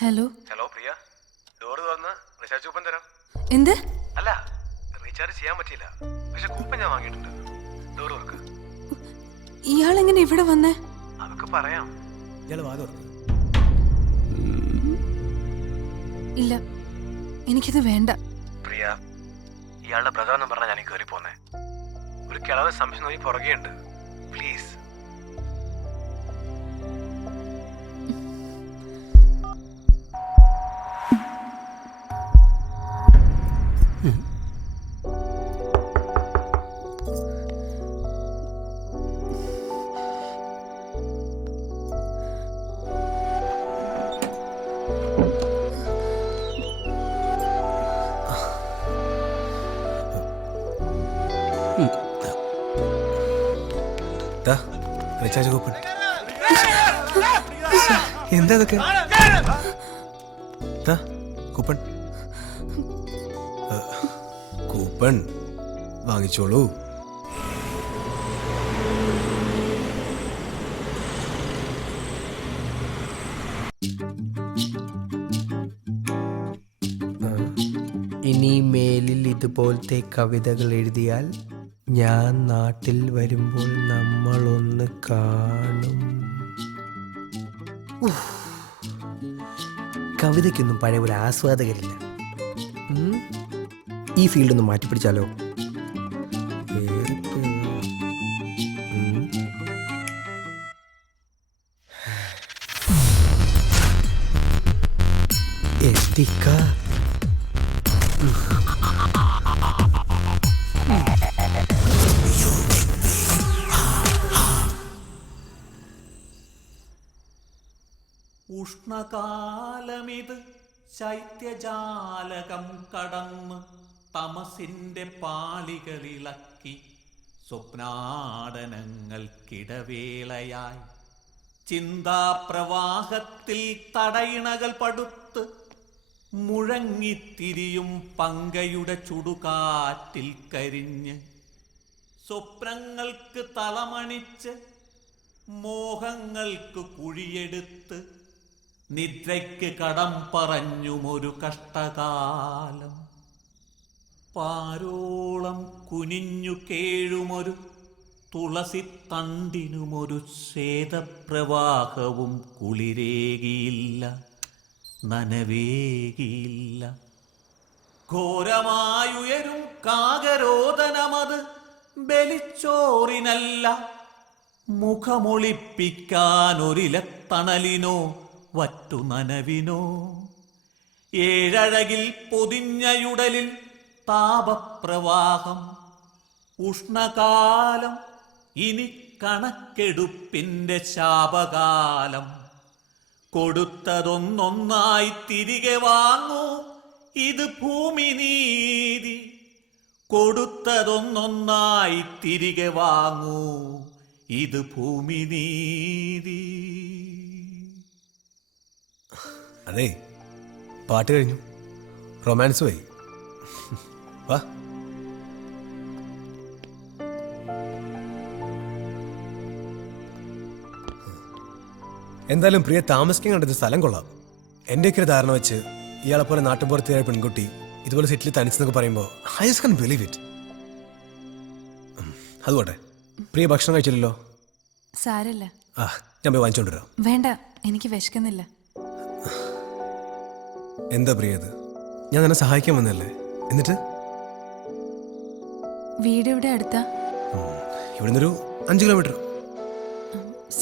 ഹലോ ഹലോ പ്രിയ, ഡോർ തുറന്ന് റീചാർജ് കൂപ്പൺ തരാം. എന്ത്? അല്ല, റീചാർജ് ചെയ്യാൻ പറ്റിയില്ല, പക്ഷെ കൂപ്പൺ ഞാൻ വാങ്ങിയിട്ടുണ്ട്. ഡോർ തുറക്ക്. ഇയാൾ എങ്ങനെ ഇവിടെ വന്നേ? അതൊക്കെ പറയാം. ഇയാൾ വാ തുറക്ക്. ഇല്ല, എനിക്കിത് വേണ്ട. പ്രിയ, ഇയാളുടെ ബ്രദർ എന്ന് പറഞ്ഞാൽ ഞാൻ കയറി പോന്നേ. ഒരു കിളവ് സംശയം നോക്കി പുറകെ ഉണ്ട്. പ്ലീസ്. Recharge coupon. എന്താ ഇതൊക്കെ? കൂപ്പൺ കൂപ്പൺ വാങ്ങിച്ചോളൂ. ഇനി മേലിൽ ഇതുപോലത്തെ കവിതകൾ എഴുതിയാൽ ഞാൻ നാട്ടിൽ വരുമ്പോൾ നമ്മളൊന്ന് കാണും. കവിതയ്ക്കൊന്നും പഴയ പോലെ ആസ്വാദകരില്ല. ഈ ഫീൽഡ് ഒന്ന് മാറ്റിപ്പിടിച്ചാലോ? എത്തിക്ക ഉഷ്ണകാലമിത് ശൈത്യജാലകം കടന്ന് തമസിന്റെ പാളികളിളക്കി സ്വപ്നാടനങ്ങൾക്കിടവേളയായി ചിന്താപ്രവാഹത്തിൽ തടയിണകൾ പടുത്ത് മുഴങ്ങിത്തിരിയും പങ്കയുടെ ചുടുകാറ്റിൽ കരിഞ്ഞ് സ്വപ്നങ്ങൾക്ക് തലമണിച്ച് മോഹങ്ങൾക്ക് കുഴിയെടുത്ത് നിദ്രയ്ക്ക് കടം പറഞ്ഞുമൊരു കഷ്ടകാലം പാരോളം കുനിഞ്ഞു കേഴുമൊരു തുളസിത്തണ്ടിനുമൊരു ശ്വേതപ്രവാഹവും കുളിരേകിയില്ല, നനവേകിയില്ല. ഘോരമായുയരും കാകരോദനമത് ബലിച്ചോറിനല്ല, മുഖമൊളിപ്പിക്കാനൊരിലത്തണലിനോ വറ്റു നനവിനോ. ഏഴഴകിൽ പൊതിഞ്ഞയുടലിൽ താപപ്രവാഹം ഉഷ്ണകാലം, ഇനി കണക്കെടുപ്പിന്റെ ശാപകാലം. കൊടുത്തതൊന്നൊന്നായി തിരികെ വാങ്ങൂ, ഇത് ഭൂമി നീതി. കൊടുത്തതൊന്നൊന്നായി തിരികെ വാങ്ങൂ, ഇത് ഭൂമി നീതി. അതെ, പാട്ട് കഴിഞ്ഞു, റൊമാൻസ് പോയി. വാ. എന്തായാലും പ്രിയ താമസിക്കാൻ കണ്ടത് സ്ഥലം കൊള്ളാം. എന്റെയൊക്കെ ഒരു ധാരണ വെച്ച് ഇയാളെപ്പോലെ നാട്ടുപുറത്തിയായ പെൺകുട്ടി ഇതുപോലെ സിറ്റിൽ തനിച്ചെന്നൊക്കെ പറയുമ്പോൾ I just can believe it. അതുപോട്ടെ, പ്രിയ ഭക്ഷണം കഴിച്ചില്ലല്ലോ. സാരല്ല, ഞാൻ പോയി വാങ്ങിച്ചോണ്ടിരാം. വേണ്ട, എനിക്ക് വിശക്കുന്നില്ല. എന്താ പ്രിയത്, ഞാൻ നിന്നെ സഹായിക്കാൻ വന്നല്ലേ. എന്നിട്ട് വീട് ഇവിടെ അടുത്താ? ഇവിടുന്നൊരു 5 കിലോമീറ്റർ.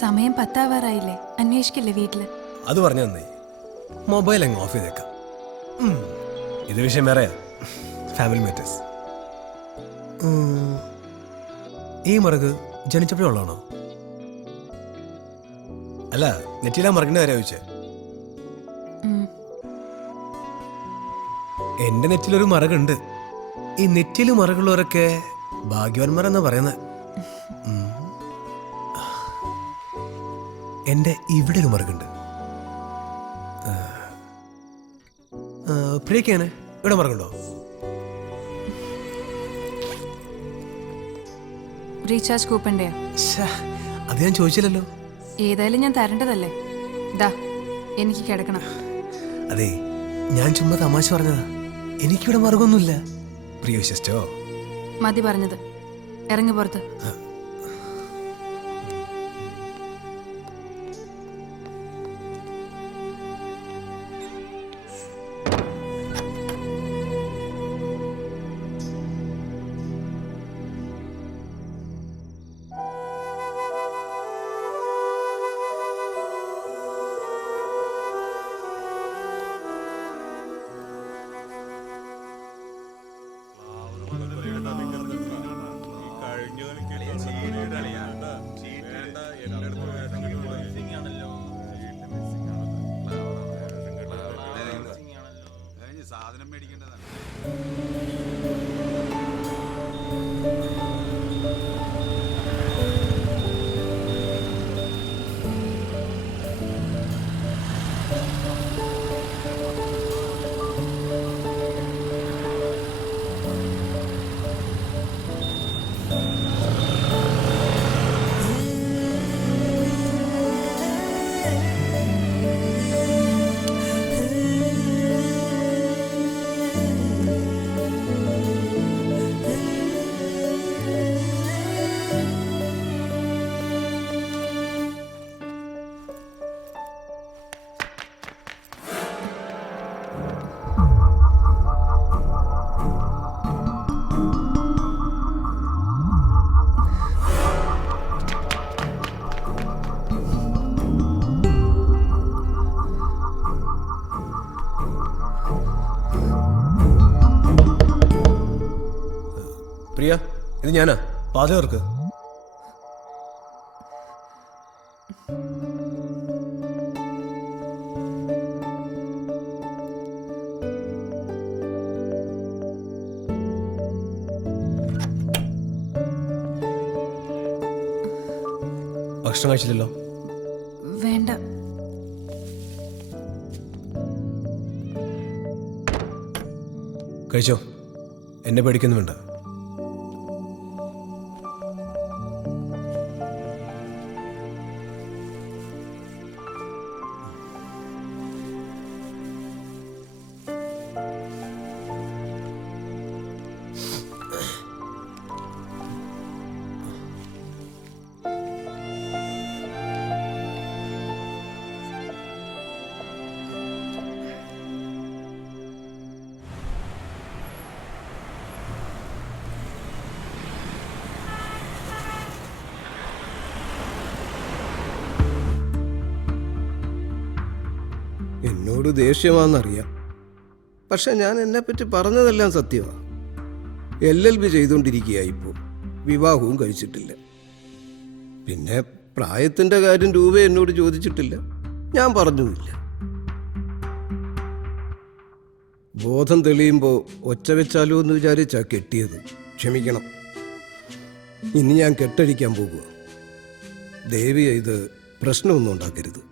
സമയം 10 ആവാറായില്ലേ? അന്വേഷിക്കില്ലേ വീട്ടില്? അത് പറഞ്ഞു നന്നായി. മൊബൈൽ അങ്ങ് ഓഫ് ചെയ്തേക്കാം. ഇത് വിഷയം വേറെയാ, ഫാമിലി മാറ്റേഴ്സ്. ഈ മറുക് ജനിച്ചപ്പോഴുള്ളതാണോ? അല്ല, നെറ്റിയിലാ മറുകിന്റെ കാര്യം ചോദിച്ചേ. എന്റെ നെറ്റിലൊരു മറകുണ്ട്. ഈ നെറ്റിയിൽ മറകുള്ളവരൊക്കെ ഭാഗ്യവാന്മാരെന്നാ പറയുന്നത്. എന്റെ ഇവിടെ ഒരു മറുകുണ്ട്. പ്രിയക്കാണ് ഇവിടെ മറകുണ്ടോ? റീചാർജ് കൂപ്പണ്ടേ? അത് ഞാൻ ചോദിച്ചില്ലല്ലോ. ഏതായാലും ഞാൻ തരേണ്ടതല്ലേ. ദാ, എനിക്ക് കിടക്കണം. അതെ, ഞാൻ ചുമ്മാ തമാശ പറഞ്ഞതാ. എനിക്കിവിടെ മറുകൊന്നുമില്ല. പ്രിയ വിശ്വസിച്ചോ? മതി പറഞ്ഞത്, ഇറങ്ങി പുറത്ത്. സാധനം മേടിക്കേണ്ടതാണ്. പ്രിയ, ഇത് ഞാനാ. പാചകർക്ക് ഭക്ഷണം കഴിച്ചില്ലല്ലോ. വേണ്ട. കഴിച്ചോ, എന്നെ പേടിക്കൊന്നും വേണ്ട. എന്നോട് ദേഷ്യമാണെന്നറിയാം, പക്ഷെ ഞാൻ എന്നെപ്പറ്റി പറഞ്ഞതെല്ലാം സത്യമാണ്. LLB ചെയ്തുകൊണ്ടിരിക്കുക, ഇപ്പോൾ വിവാഹവും കഴിച്ചിട്ടില്ല. പിന്നെ പ്രായത്തിൻ്റെ കാര്യം രൂപ എന്നോട് ചോദിച്ചിട്ടില്ല, ഞാൻ പറഞ്ഞുമില്ല. ബോധം തെളിയുമ്പോൾ ഒച്ച വെച്ചാലോ എന്ന് വിചാരിച്ചാ കെട്ടിയത്. ക്ഷമിക്കണം, ഇനി ഞാൻ കെട്ടഴിക്കാൻ പോകുക. ദേവി ഇത് പ്രശ്നമൊന്നും ഉണ്ടാക്കരുത്.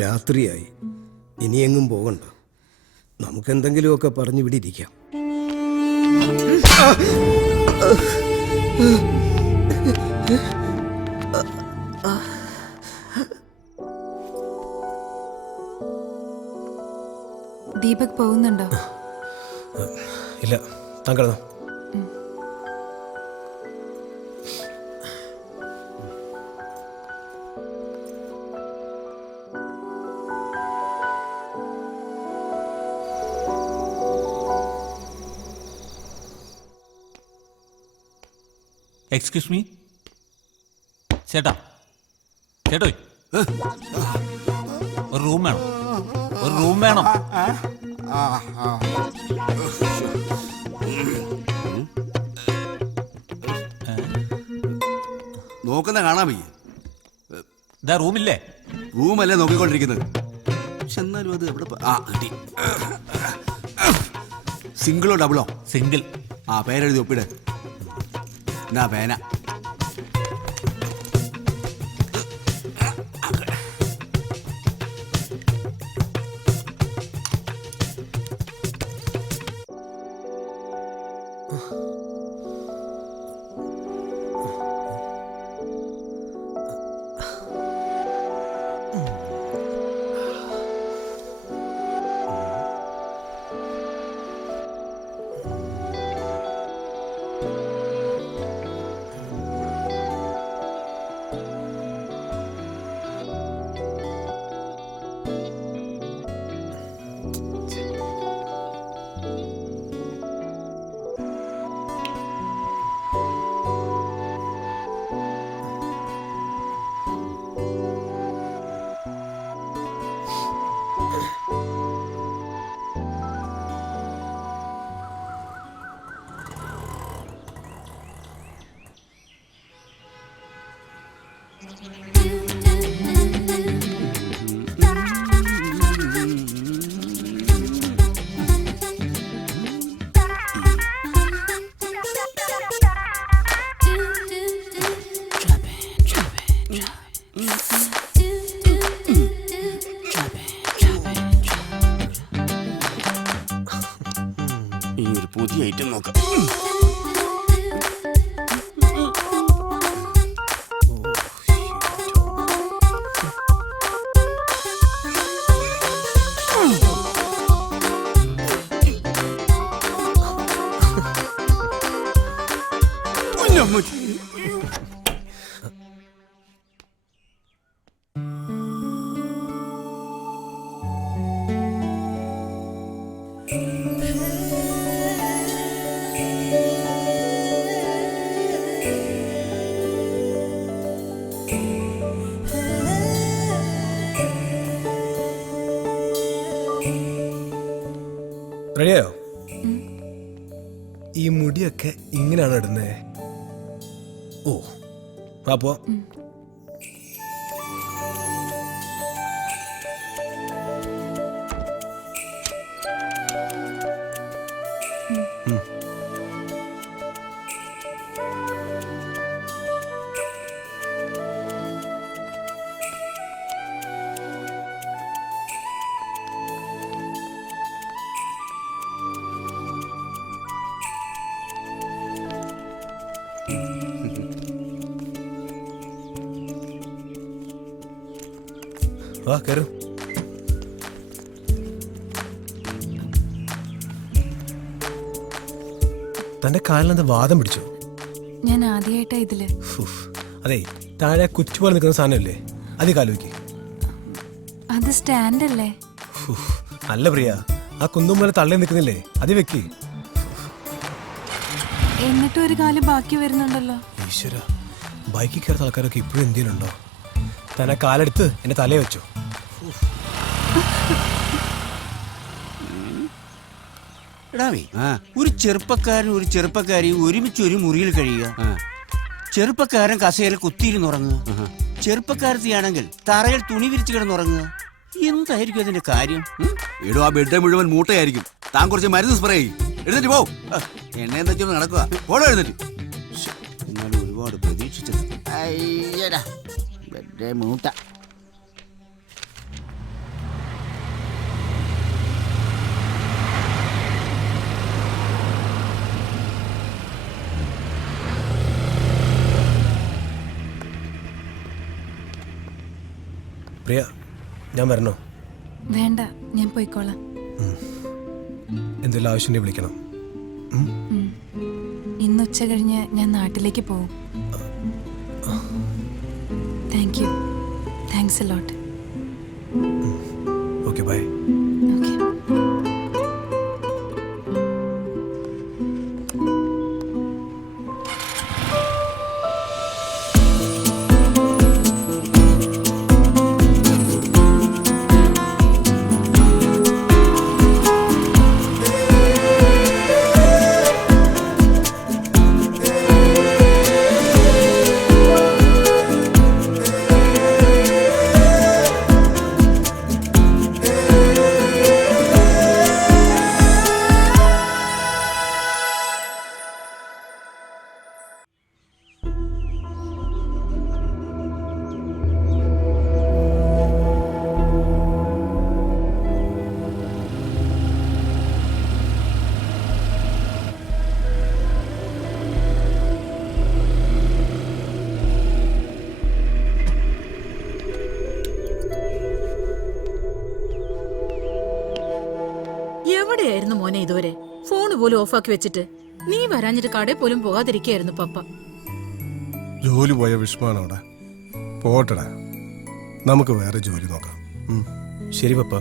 രാത്രിയായി, ഇനിയെങ്ങും പോകണ്ട. നമുക്കെന്തെങ്കിലുമൊക്കെ പറഞ്ഞു ഇവിടെ ഇരിക്കാം. ദീപക് പോകുന്നുണ്ടോ? ഇല്ല, താൻ കിടന്നോ. എക്സ്ക്യൂസ് മീ ചേട്ടാ, ചേട്ടോ, ഒരു റൂം വേണം, ഒരു റൂം വേണം. നോക്കുന്ന കാണാൻ വയ്യ. ഇതാ റൂമില്ലേ? റൂമല്ലേ നോക്കിക്കൊണ്ടിരിക്കുന്നത്. പക്ഷെ എന്നാലും അത് എവിടെ കിട്ടി. സിംഗിളോ ഡബിളോ? സിംഗിൾ. പേരെഴുതി ഒപ്പിട്. എന്നാ പേന. പുതിയ ഐറ്റം നോക്കാം. റെഡിയായോ? ഈ മുടിയൊക്കെ ഇങ്ങനെയാണ് ഇടുന്നത്. ഓ അപ്പോ വാ കയറും. തന്റെ കാലിനെന്താ വാദം പിടിച്ചോ? ഞാൻ ആദ്യമായിട്ടാ ഇതില്. അതെ, താഴെ കുച്ചു പോലെ നിൽക്കുന്ന സാധനമല്ലേ, അത് കാലുവയ്ക്ക്. അത് സ്റ്റാൻഡ് അല്ലേ? അല്ല പ്രിയ, ആ കുന്തും പോലെ തള്ളി നിൽക്കുന്നില്ലേ, അത് വെക്ക്. എന്നിട്ടും ഒരു കാല് ബാക്കി വരുന്നുണ്ടല്ലോ. ഈശ്വര, ബൈക്കിൽ കയറുന്ന ആൾക്കാരൊക്കെ ഇപ്പോഴും എന്തിനുണ്ടോ? തന്നെ കാലെടുത്ത് എന്റെ തലയെ വെച്ചോ. ഒരു ചെറുപ്പക്കാരനും ഒരു ചെറുപ്പക്കാരിയും ഒരുമിച്ച് ഒരു മുറിയിൽ കഴിയുക. ചെറുപ്പക്കാരൻ കസേര കുത്തിയിരുന്നുറങ്ങുക, ചെറുപ്പക്കാരത്തിയാണെങ്കിൽ തറയിൽ തുണി വിരിച്ചു കിടന്നുറങ്ങുക. എന്തായിരിക്കും അതിന്റെ കാര്യം? ഇടോ, ആ ബെഡ് മുഴുവൻ മൂട്ടയായിരിക്കും. താൻ കുറച്ച് മരുന്ന് സ്പ്രേ ചെയ്യും. എഴുന്നേറ്റ് പോ. എന്നെ എന്താ നടക്കുക? പോടോ എഴുന്നേറ്റ്. എന്നാലും ഒരുപാട് പ്രതീക്ഷിച്ചത്. അയ്യടാ, ബെഡ് മൂട്ട. പ്രിയ, ഞാൻ വരണോ? വേണ്ട, ഞാൻ പോയിക്കോളാം. എന്തെല്ലാം ആവശ്യം വിളിക്കണം. ഇന്ന് ഉച്ച കഴിഞ്ഞ് ഞാൻ നാട്ടിലേക്ക് പോകും. Thank you. Thanks a lot. Okay, bye. എവിടെയായിരുന്നു മോനെ ഇതുവരെ? ഫോണ് പോലും ഓഫാക്കി വെച്ചിട്ട് നീ വരാഞ്ഞിട്ട് കടയിൽ പോലും പോകാതിരിക്കായിരുന്നു പപ്പ. ജോലി പോയ വിഷമാണ് അവിടെ. പോട്ടടാ, നമുക്ക് വേറെ ജോലി നോക്കാം. ശരി പപ്പ.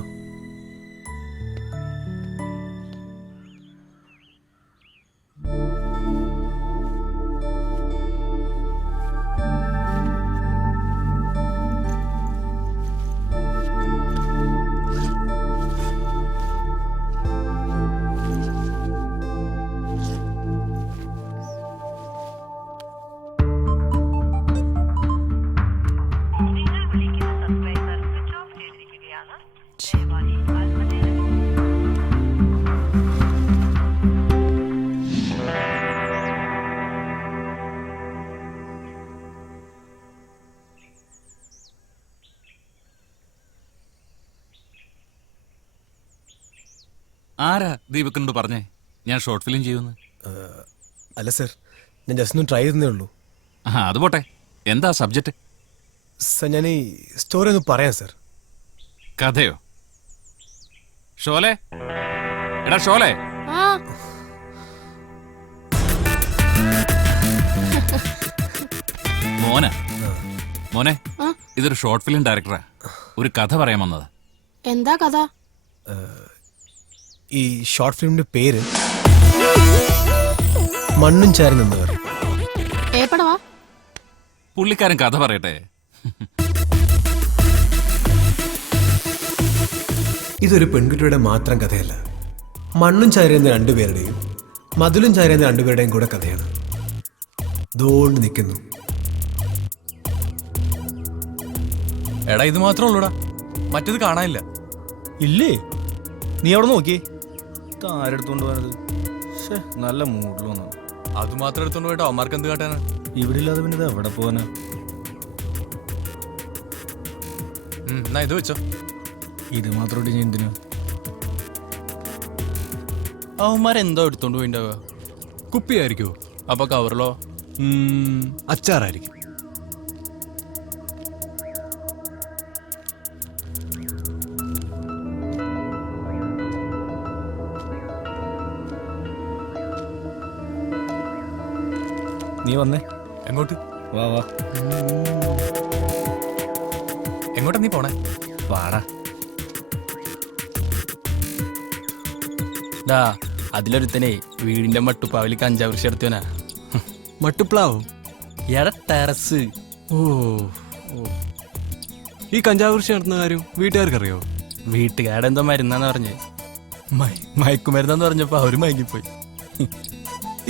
ആരാ ദീപക്കിനോട് പറഞ്ഞേ ഞാൻ ഷോർട്ട് ഫിലിം ചെയ്യുമെന്ന്? അല്ല സർ, ഞാൻ ജസ്റ്റ് ഒന്ന് ട്രൈ ചെയ്തേ ഉള്ളൂ. അത് പോട്ടെ, എന്താ സബ്ജക്റ്റ്? സർ, ഞാൻ ഈ സ്റ്റോറി ഒന്ന് പറയാം സർ. കഥയോ? ഷോലെ, എടാ ഷോലെ. മോനെ, ഇതൊരു ഷോർട്ട് ഫിലിം ഡയറക്ടറാ. ഒരു കഥ പറയാൻ വന്നതാ. എന്താ കഥ? ഈ ഷോർട്ട് ഫിലിമിന്റെ പേര് മണ്ണും ചാരി നിന്നവർ. ഏപ്പടവാ പുള്ളിക്കാരൻ കഥ പറയട്ടെ. ഇതൊരു പെൺകുട്ടിയുടെ മാത്രം കഥയല്ല, മണ്ണും ചാരിയുന്ന രണ്ടുപേരുടെയും മതിലും ചാരിയുന്ന രണ്ടുപേരുടെയും കൂടെ കഥയാണ്. ദോണ്ട് നിൽക്കുന്നു. എടാ ഇത് മാത്രമേ ഉള്ളൂടാ, മറ്റേത് കാണാനില്ല. ഇല്ലേ? നീ അവിടെ നോക്കിയേ. ആരെടുത്തോണ്ട് പോയത്? നല്ല മൂഡിലൊന്നു. അത് മാത്രം എടുത്തോണ്ട് പോയിട്ട് അവന്മാർക്ക് എന്ത് കാട്ടാനാ? ഇവിടെ ഇല്ലാതെ പിന്നെ ഇത് എവിടെ പോവാനാ? എന്നാ ഇത് വെച്ചോ. ഇത് മാത്രം ഇട്ട് എന്തിനാ? അവന്മാരെന്തോ എടുത്തോണ്ട് പോയിണ്ടാവുക. കുപ്പിയായിരിക്കോ? അപ്പൊ കവറിലോ? അച്ചാറായിരിക്കും. നീ വന്നേ. എങ്ങോട്ട്? വാ വാ. എങ്ങോട്ടാ നീ പോണേ? വാടാ. അതിലൊരുത്തനെ വീടിന്റെ മട്ടുപ്പാവില് കഞ്ചാവ് കൃഷി നടത്തിയവനാ. മട്ടുപ്ലാവും? എടാ ടെറസ്. ഓ, ഈ കഞ്ചാവ് കൃഷി നടത്തുന്ന കാര്യം വീട്ടുകാർക്ക് അറിയോ? വീട്ടുകാരെന്തോ മരുന്നാന്ന് പറഞ്ഞേ. മയക്കുമരുന്നാന്ന് പറഞ്ഞപ്പോ അവര് മയങ്ങിപ്പോയി.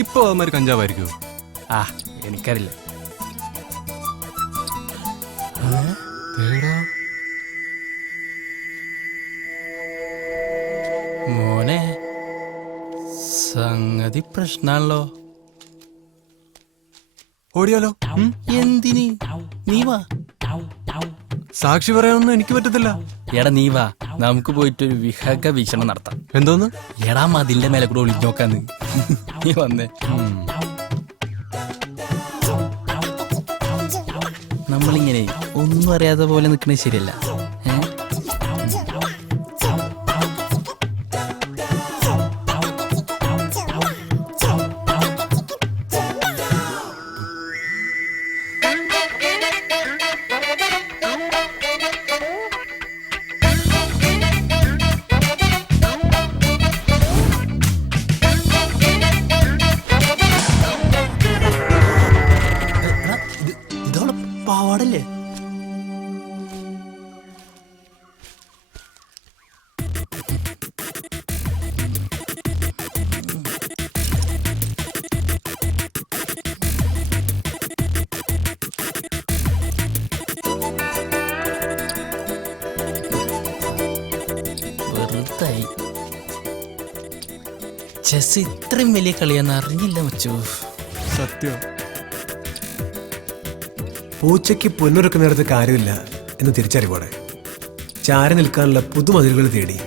ഇപ്പൊ അവന്മാര് കഞ്ചാവായിരിക്കുമോ? എനിക്കറിയില്ല. മോനെ, സംഗതി പ്രശ്നാണല്ലോ. ഓടിയാലോ? എന്തിന്? നീ വാ. സാക്ഷി പറയാനൊന്നും എനിക്ക് പറ്റത്തില്ല. എടാ നീ വാ, നമുക്ക് പോയിട്ടൊരു വിഹക വീക്ഷണം നടത്താം. എന്തോന്ന്? എടാ മതിലിന്റെ മേലെ കൂടെ ഒളിഞ്ഞു നോക്കാന്ന്. നീ വന്നേ. നമ്മളിങ്ങനെ ഒന്നും അറിയാത്ത പോലെ നിൽക്കുന്നത് ശരിയല്ല. പാവാടല്ലേ? വെറുതായി. ചെസ് ഇത്രയും വലിയ കളിയാന്ന് അറിഞ്ഞില്ല മച്ചു. സത്യം. പൂച്ചയ്ക്ക് പൊന്നൊരുക്കുന്നിടത്ത് കാര്യമില്ല എന്ന് തിരിച്ചറിവോടെ ചാരി നിൽക്കാനുള്ള പുതുമതിലുകൾ തേടി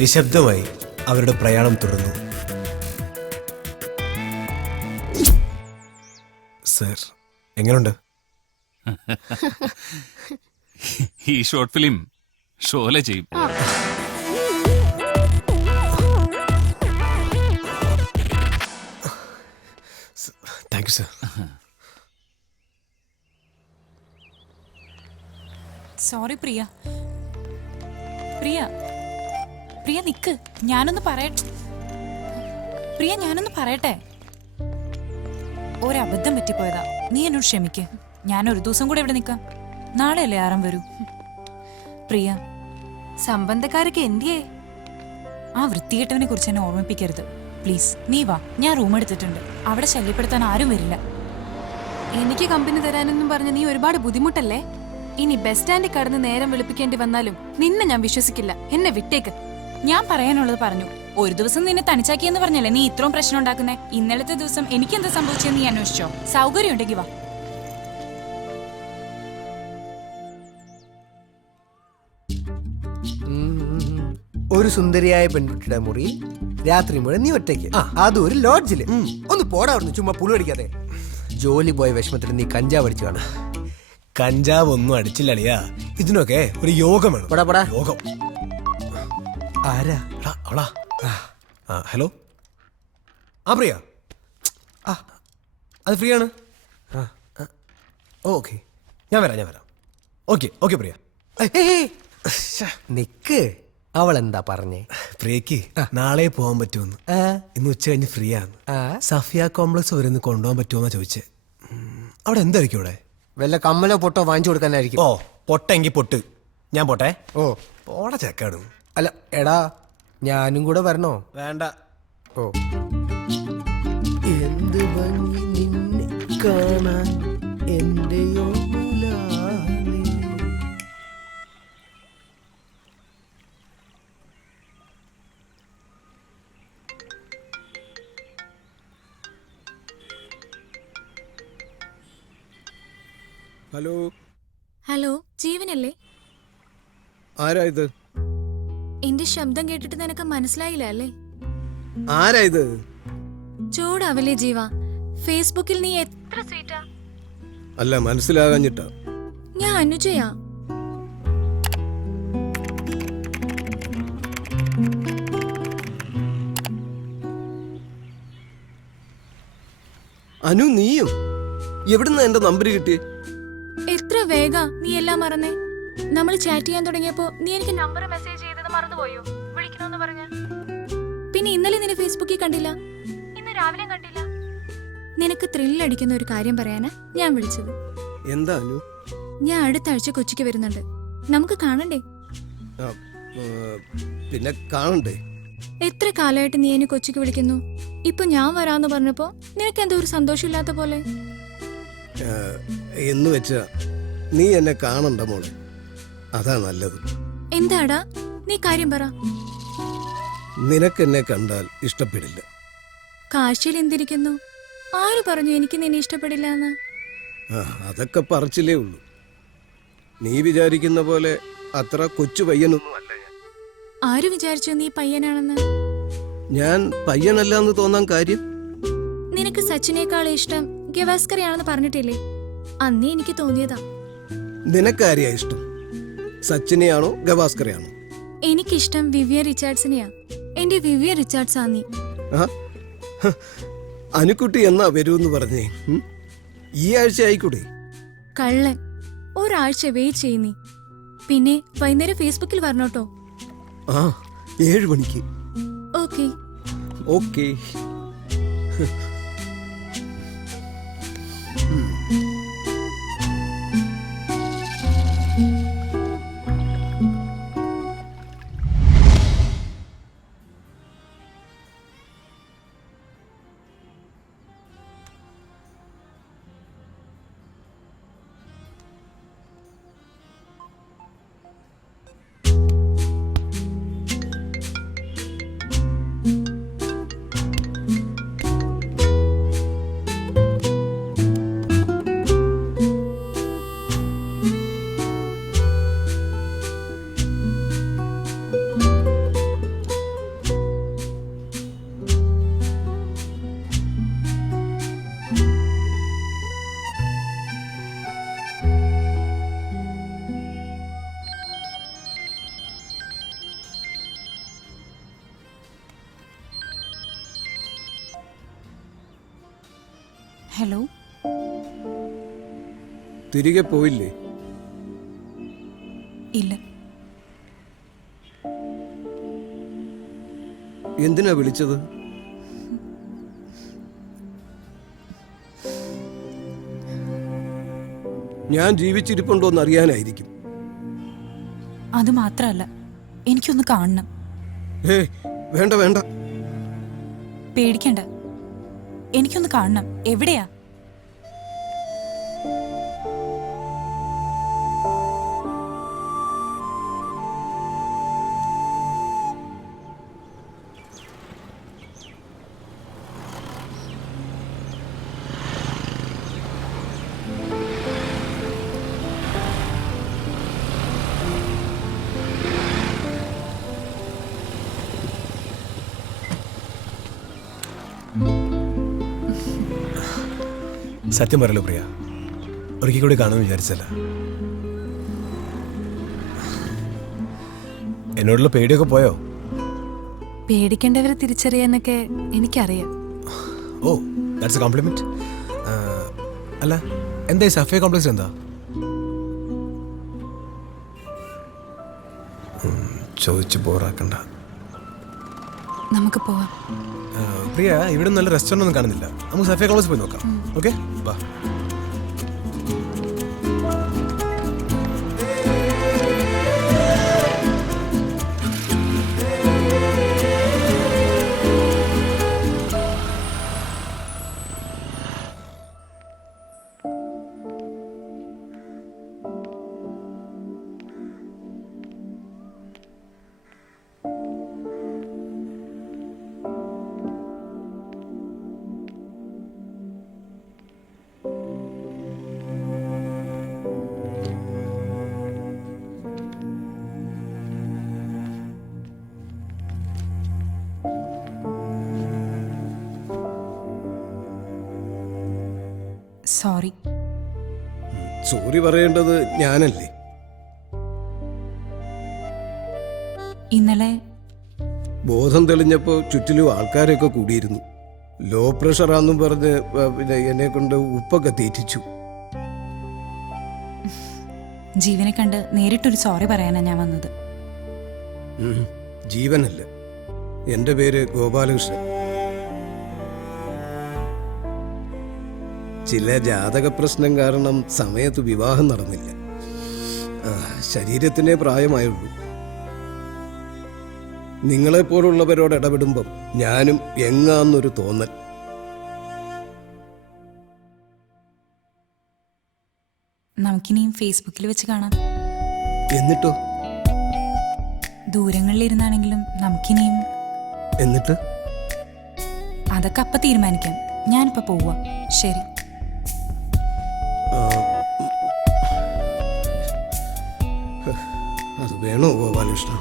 നിശബ്ദമായി അവരുടെ പ്രയാണം തുടർന്നു. സർ, എങ്ങനെയുണ്ട്? ഈ ഷോർട്ട് ഫിലിം ഷോലെ ചെയ്യും. You sir. സോറി പ്രിയ. പ്രിയ പ്രിയ നിക്ക്, ഞാനൊന്ന് പറയട്ടെ. പ്രിയ ഞാനൊന്ന് പറയട്ടെ. ഒരബദ്ധം പറ്റിപ്പോയതാ, നീ എന്നോട് ക്ഷമിക്ക്. ഞാൻ ഒരു ദിവസം കൂടെ ഇവിടെ നിൽക്കാം. നാളെയല്ലേ ആറാം വരൂ. പ്രിയ, സംബന്ധക്കാരൊക്കെ എന്തിയേ? ആ വൃത്തികെട്ടവനെ കുറിച്ച് എന്നെ ഓർമ്മിപ്പിക്കരുത് പ്ലീസ്. നീ വാ, ഞാൻ റൂം എടുത്തിട്ടുണ്ട്. അവിടെ ശല്യപ്പെടുത്താൻ ആരും വരില്ല. എനിക്ക് കമ്പനി തരാനെന്നും പറഞ്ഞ് നീ ഒരുപാട് ബുദ്ധിമുട്ടല്ലേ? ഇനി ബസ് സ്റ്റാൻഡിൽ കടന്ന് നേരം വെളുപ്പിക്കേണ്ടി വന്നാലും നിന്നെ ഞാൻ വിശ്വസിക്കില്ല. എന്നെ വിട്ടേക്ക്. ഞാൻ പറയാനുള്ളത് പറഞ്ഞു. ഒരു ദിവസം നിന്നെ തനിച്ചാക്കിയെന്ന് പറഞ്ഞല്ലേ നീ ഇത്രയും പ്രശ്നം ഉണ്ടാക്കുന്നേ. ഇന്നലത്തെ ദിവസം എനിക്ക് എന്താ സംഭവിച്ചെന്ന് നീ അന്വേഷിച്ചോ? സൗകര്യം ഉണ്ടെങ്കിൽ വാ. ഒരു സുന്ദരിയായ പെൺകുട്ടിയുടെ മുറിയിൽ രാത്രി മുഴുവൻ നീ ഒറ്റയ്ക്ക്, അതും ഒരു ലോഡ്ജില്. ഒന്ന് പോടാ അവിടുന്ന്, ചുമ്മാ പുളു അടിക്കാതെ. ജോലി പോയ വിഷമത്തിൽ നീ കഞ്ചാവ് അടിച്ചു കാണാം. കഞ്ചാവ് ഒന്നും അടിച്ചില്ലളിയാ, ഇതിനൊക്കെ ഒരു യോഗം വേണം. യോഗം. ആരാ അവളാ? ഹലോ, ആ പ്രിയ. അത് ഫ്രീ ആണ്. ഓക്കെ, ഞാൻ വരാം. ഓക്കെ പ്രിയ. നിക്ക്, അവൾ എന്താ പറഞ്ഞേ? പ്രിയക്ക് നാളെ പോകാൻ പറ്റുമെന്ന്. ഇന്ന് ഉച്ച കഴിഞ്ഞ് ഫ്രീ ആണ്. സഫിയ കോംപ്ലക്സ് വരെ ഒന്ന് കൊണ്ടുപോകാൻ പറ്റുമോന്നാ ചോദിച്ചേ. അവിടെ എന്തായിരിക്കും ഇവിടെ? വല്ല കമ്മലോ പൊട്ടോ വാങ്ങിച്ചു കൊടുക്കാനായിരിക്കും. ഓ, പൊട്ടെങ്കി പൊട്ട്. ഞാൻ പോട്ടെ. ഓ, പോടെ ചെക്കാടും. അല്ല എടാ, ഞാനും കൂടെ വരണോ? വേണ്ട. ഓ, എന്ത് ഭംഗി നിന്നെ കാണാൻ എന്റെയോ മുലാളി. ഹലോ. ഹലോ, ജീവനല്ലേ? ആരാ ഇത്? എന്റെ ശബ്ദം കേട്ടിട്ട് നിനക്ക് മനസ്സിലായില്ല അല്ലേ? ആരാ ഇത്? ചൂടാവല്ലേ ജീവ, ഫേസ്ബുക്കിൽ നീ എത്ര സ്വീറ്റാ. അല്ല, മനസ്സിലാകാഞ്ഞിട്ടാ. ഞാൻ അനുജയാ. അനു, നീയും എവിടുന്ന എന്റെ നമ്പർ കിട്ടി? എത്ര വേഗ നീ എല്ലാം മറന്നേ. നമ്മൾ ചാറ്റ് ചെയ്യാൻ തുടങ്ങിയപ്പോ നീ എനിക്ക് നമ്പർ മെസ്സേജ് ചെയ്തത് മറന്നുപോയോ? വിളിക്കണമെന്ന് പറഞ്ഞ. പിന്നെ ഇന്നലെ നിന്നെ ഫേസ്ബുക്കിൽ കണ്ടില്ല, ഇന്ന് രാവിലെ കണ്ടില്ല. നിനക്ക് ത്രില്ലടിക്കുന്ന ഒരു കാര്യം പറയാനാ ഞാൻ വിളിച്ചത്. എന്താ അനു? ഞാൻ അടുത്ത ആഴ്ച കൊച്ചിക്ക് വരുന്നുണ്ട്. നമുക്ക് കാണണ്ടേ? പിന്നെ കാണണ്ടേ? എത്ര കാലമായിട്ട് നീ എന്നെ കൊച്ചിക്ക് വിളിക്കുന്നു. ഇപ്പൊ ഞാൻ വരാന്ന് പറഞ്ഞപ്പോ നിനക്ക് എന്തോ ഒരു സന്തോഷമില്ലാത്ത പോലെ. എന്ന് വെച്ചാ നീ എന്നെ കാണണ്ട മോളെ, അതാ നല്ലത്. എന്താടാ, നീ കാര്യം പറ. നിനക്ക് എന്നെ കണ്ടാൽ ഇഷ്ടപ്പെടില്ല. കാശിയിൽ എന്തിരിക്കുന്നു? ആര് പറഞ്ഞു എനിക്ക് നിന്നെ ഇഷ്ടപ്പെടില്ല എന്ന്? അതൊക്കെ പറച്ചിലേ ഉള്ളൂ. നീ വിചാരിക്കുന്ന പോലെ അത്ര കൊച്ചു പയ്യനൊന്നും അല്ല ഞാൻ. ആര് വിചാരിച്ചു നീ പയ്യനാണെന്ന്? ഞാൻ പയ്യനല്ല എന്ന് തോന്നാൻ കാര്യം? നിനക്ക് സച്ചിനേക്കാളും ഇഷ്ടം ഗവാസ്കറിയാണെന്ന് പറഞ്ഞിട്ടില്ലേ? അന്നേ എനിക്ക് തോന്നിയതാ. നിനക്കാരെയാ ഇഷ്ടം, സച്ചിനെയാണോ ഗവാസ്കറെയാണോ? എനിക്കിഷ്ടം വിവിയൻ റിച്ചാർഡ്സിനെയാ. എന്റെ വിവിയൻ റിച്ചാർഡ്സ് ആ നീ. അനുക്കുട്ടി എന്നാ വരൂന്ന് പറഞ്ഞേ? ഈ ആഴ്ച ആയിക്കൂടെ? കള്ളൻ, ഒരാഴ്ച വെയിറ്റ് ചെയ്യ നീ. പിന്നെ വൈകുന്നേരം ഫേസ്ബുക്കിൽ വരണോട്ടോ. 7 മണിക്ക്. ഓക്കെ. ഓക്കെ. ഹലോ. തിരികെ പോയില്ലേ? ഇല്ല. എന്തിനാ വിളിച്ചത്? ഞാൻ ജീവിച്ചിരിപ്പുണ്ടോ എന്ന് അറിയാനായിരിക്കും. അത് മാത്രമല്ല, എനിക്കൊന്ന് കാണണം. വേണ്ട വേണ്ട, പേടിക്കണ്ട, എനിക്കൊന്ന് കാണണം. എവിടെയാ? സത്യം പറയല്ലോ പ്രിയ, ഒരിക്കൽ കൂടി കാണുമെന്ന് വിചാരിച്ചല്ല. എന്നോടുള്ള പേടിയൊക്കെ പോയോ? പേടിക്കേണ്ടവരെ തിരിച്ചറിയാന്നൊക്കെ എനിക്കറിയാം. ഓ, ദാറ്റ്സ് എ കോംപ്ലിമെന്റ്. അല്ല, എന്താ ഈ സഫിയ കോംപ്ലക്സ് എന്താ? ചോദിച്ച് ബോറാക്കണ്ട. നമുക്ക് പോവാം. പ്രിയ, ഇവിടെ നല്ല റെസ്റ്റോറൻ്റ് ഒന്നും കാണുന്നില്ല. നമുക്ക് സഫിയ കോംപ്ലക്സ് പോയി നോക്കാം. ഓക്കെ, വാ. സോറി. സോറി പറയേണ്ടത് ഞാനല്ലേ? ഇന്നലെ ബോധം തെളിഞ്ഞപ്പോൾ ചുറ്റിലും ആൾക്കാരൊക്കെ കൂടിയിരുന്നു. ലോ പ്രഷറാന്നും പറഞ്ഞ് പിന്നെ എന്നെ കൊണ്ട് ഉപ്പൊക്കെ തീറ്റിച്ചു. ജീവനെ കണ്ട് നേരിട്ടൊരു സോറി പറയാനാണ് ഞാൻ വന്നത്. ജീവനല്ല, എൻ്റെ പേര് ഗോപാലകൃഷ്ണൻ. ചില ജാതക പ്രശ്നം കാരണം സമയത്ത് വിവാഹം നടന്നില്ല. ശരീരത്തിനേ പ്രായമായുള്ളൂ. നിങ്ങളെപ്പോലുള്ളവരോട് ഇടപെടുമ്പം ഞാനും എങ്ങാന്നൊരു തോന്നൽ. നമുക്കിനിയും ഫേസ്ബുക്കിൽ വെച്ച് കാണാം. എന്നിട്ടോ? ദൂരങ്ങളിലിരുന്നാണെങ്കിലും നമുക്കിനിയും. എന്നിട്ട് അതൊക്കെ അപ്പൊ തീരുമാനിക്കാം. ഞാനിപ്പോ പോവാ. ശരി. അത് വേണോ ഗോപാലകൃഷ്ണ?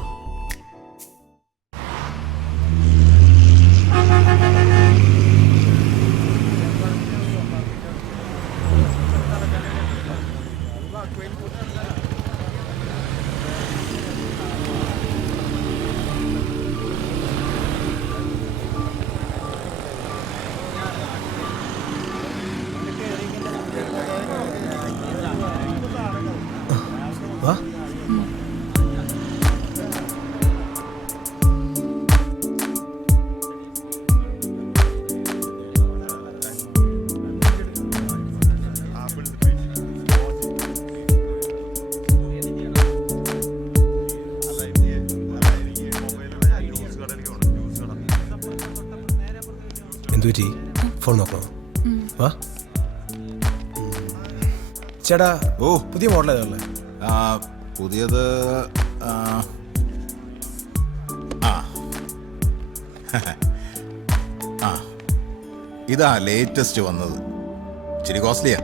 വാ. എന്തുപറ്റി? ഫോൺ നോക്കണോ? വാ. ചേട്ടാ, പുതിയ മോഡൽ ഏതാണല്ലേ? പുതിയത് ഇതാ ലേറ്റസ്റ്റ് വന്നത്. ഇച്ചിരി കോസ്റ്റ്ലിയാ.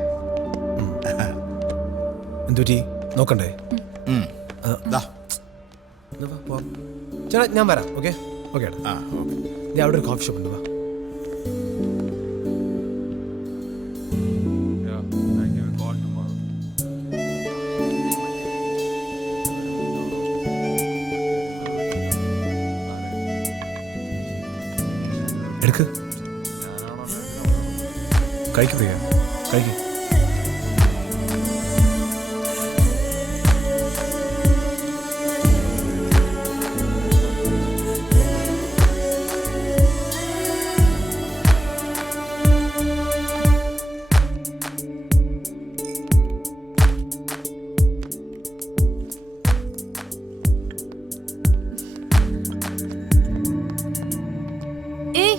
എന്തുപറ്റി? നോക്കണ്ടേ? ചേട്ടാ, ഞാൻ വരാം. ഓക്കെ ഓക്കെ ഏട്ടാ. ഞാൻ അവിടെ ഒരു കോഫി ഷോപ്പ് ഉണ്ട്. വാ. എടുക്ക്. കഴിക്ക് പ്രിയ കഴിക്ക്. ഏയ്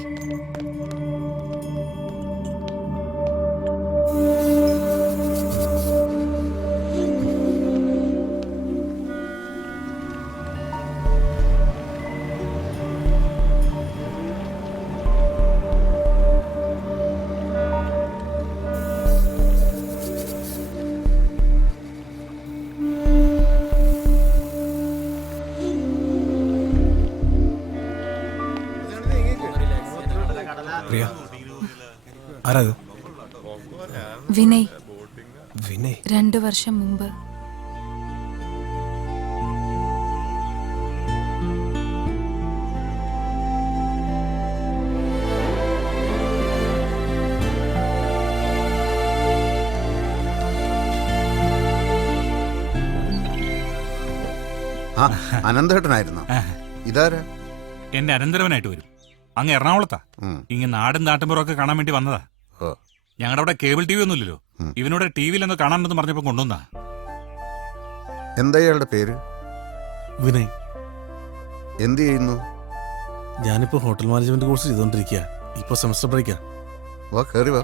പ്രിയ ആരാത്? വിനയ് വിനയ് 2 വർഷം മുമ്പ് ആ അനന്തേട്ടനായിരുന്നു. ഇതാരാ? എന്റെ അനന്തരവനായിട്ട് വരും. അങ്ങ് എറണാകുളത്താ. ഇങ്ങ് നാടും നാട്ടുമ്പുറമൊക്കെ കാണാൻ വേണ്ടി വന്നതാ. ഞങ്ങളുടെ അവിടെ കേബിൾ ടി വി ഒന്നുമില്ലല്ലോ. ഇവനോട് ടി വിയിലൊന്ന് കാണാനെന്ന് പറഞ്ഞപ്പോ കൊണ്ടുവന്നാ. എന്താ ഇയാളുടെ പേര്? വിനയ്. എന്ത് ചെയ്യുന്നു? ഞാനിപ്പോ ഹോട്ടൽ മാനേജ്മെന്റ് കോഴ്സ് ചെയ്തോണ്ടിരിക്കുക. ഇപ്പൊ സെമസ്റ്റർ ബ്രേക്കാ. വാ കേറി വാ.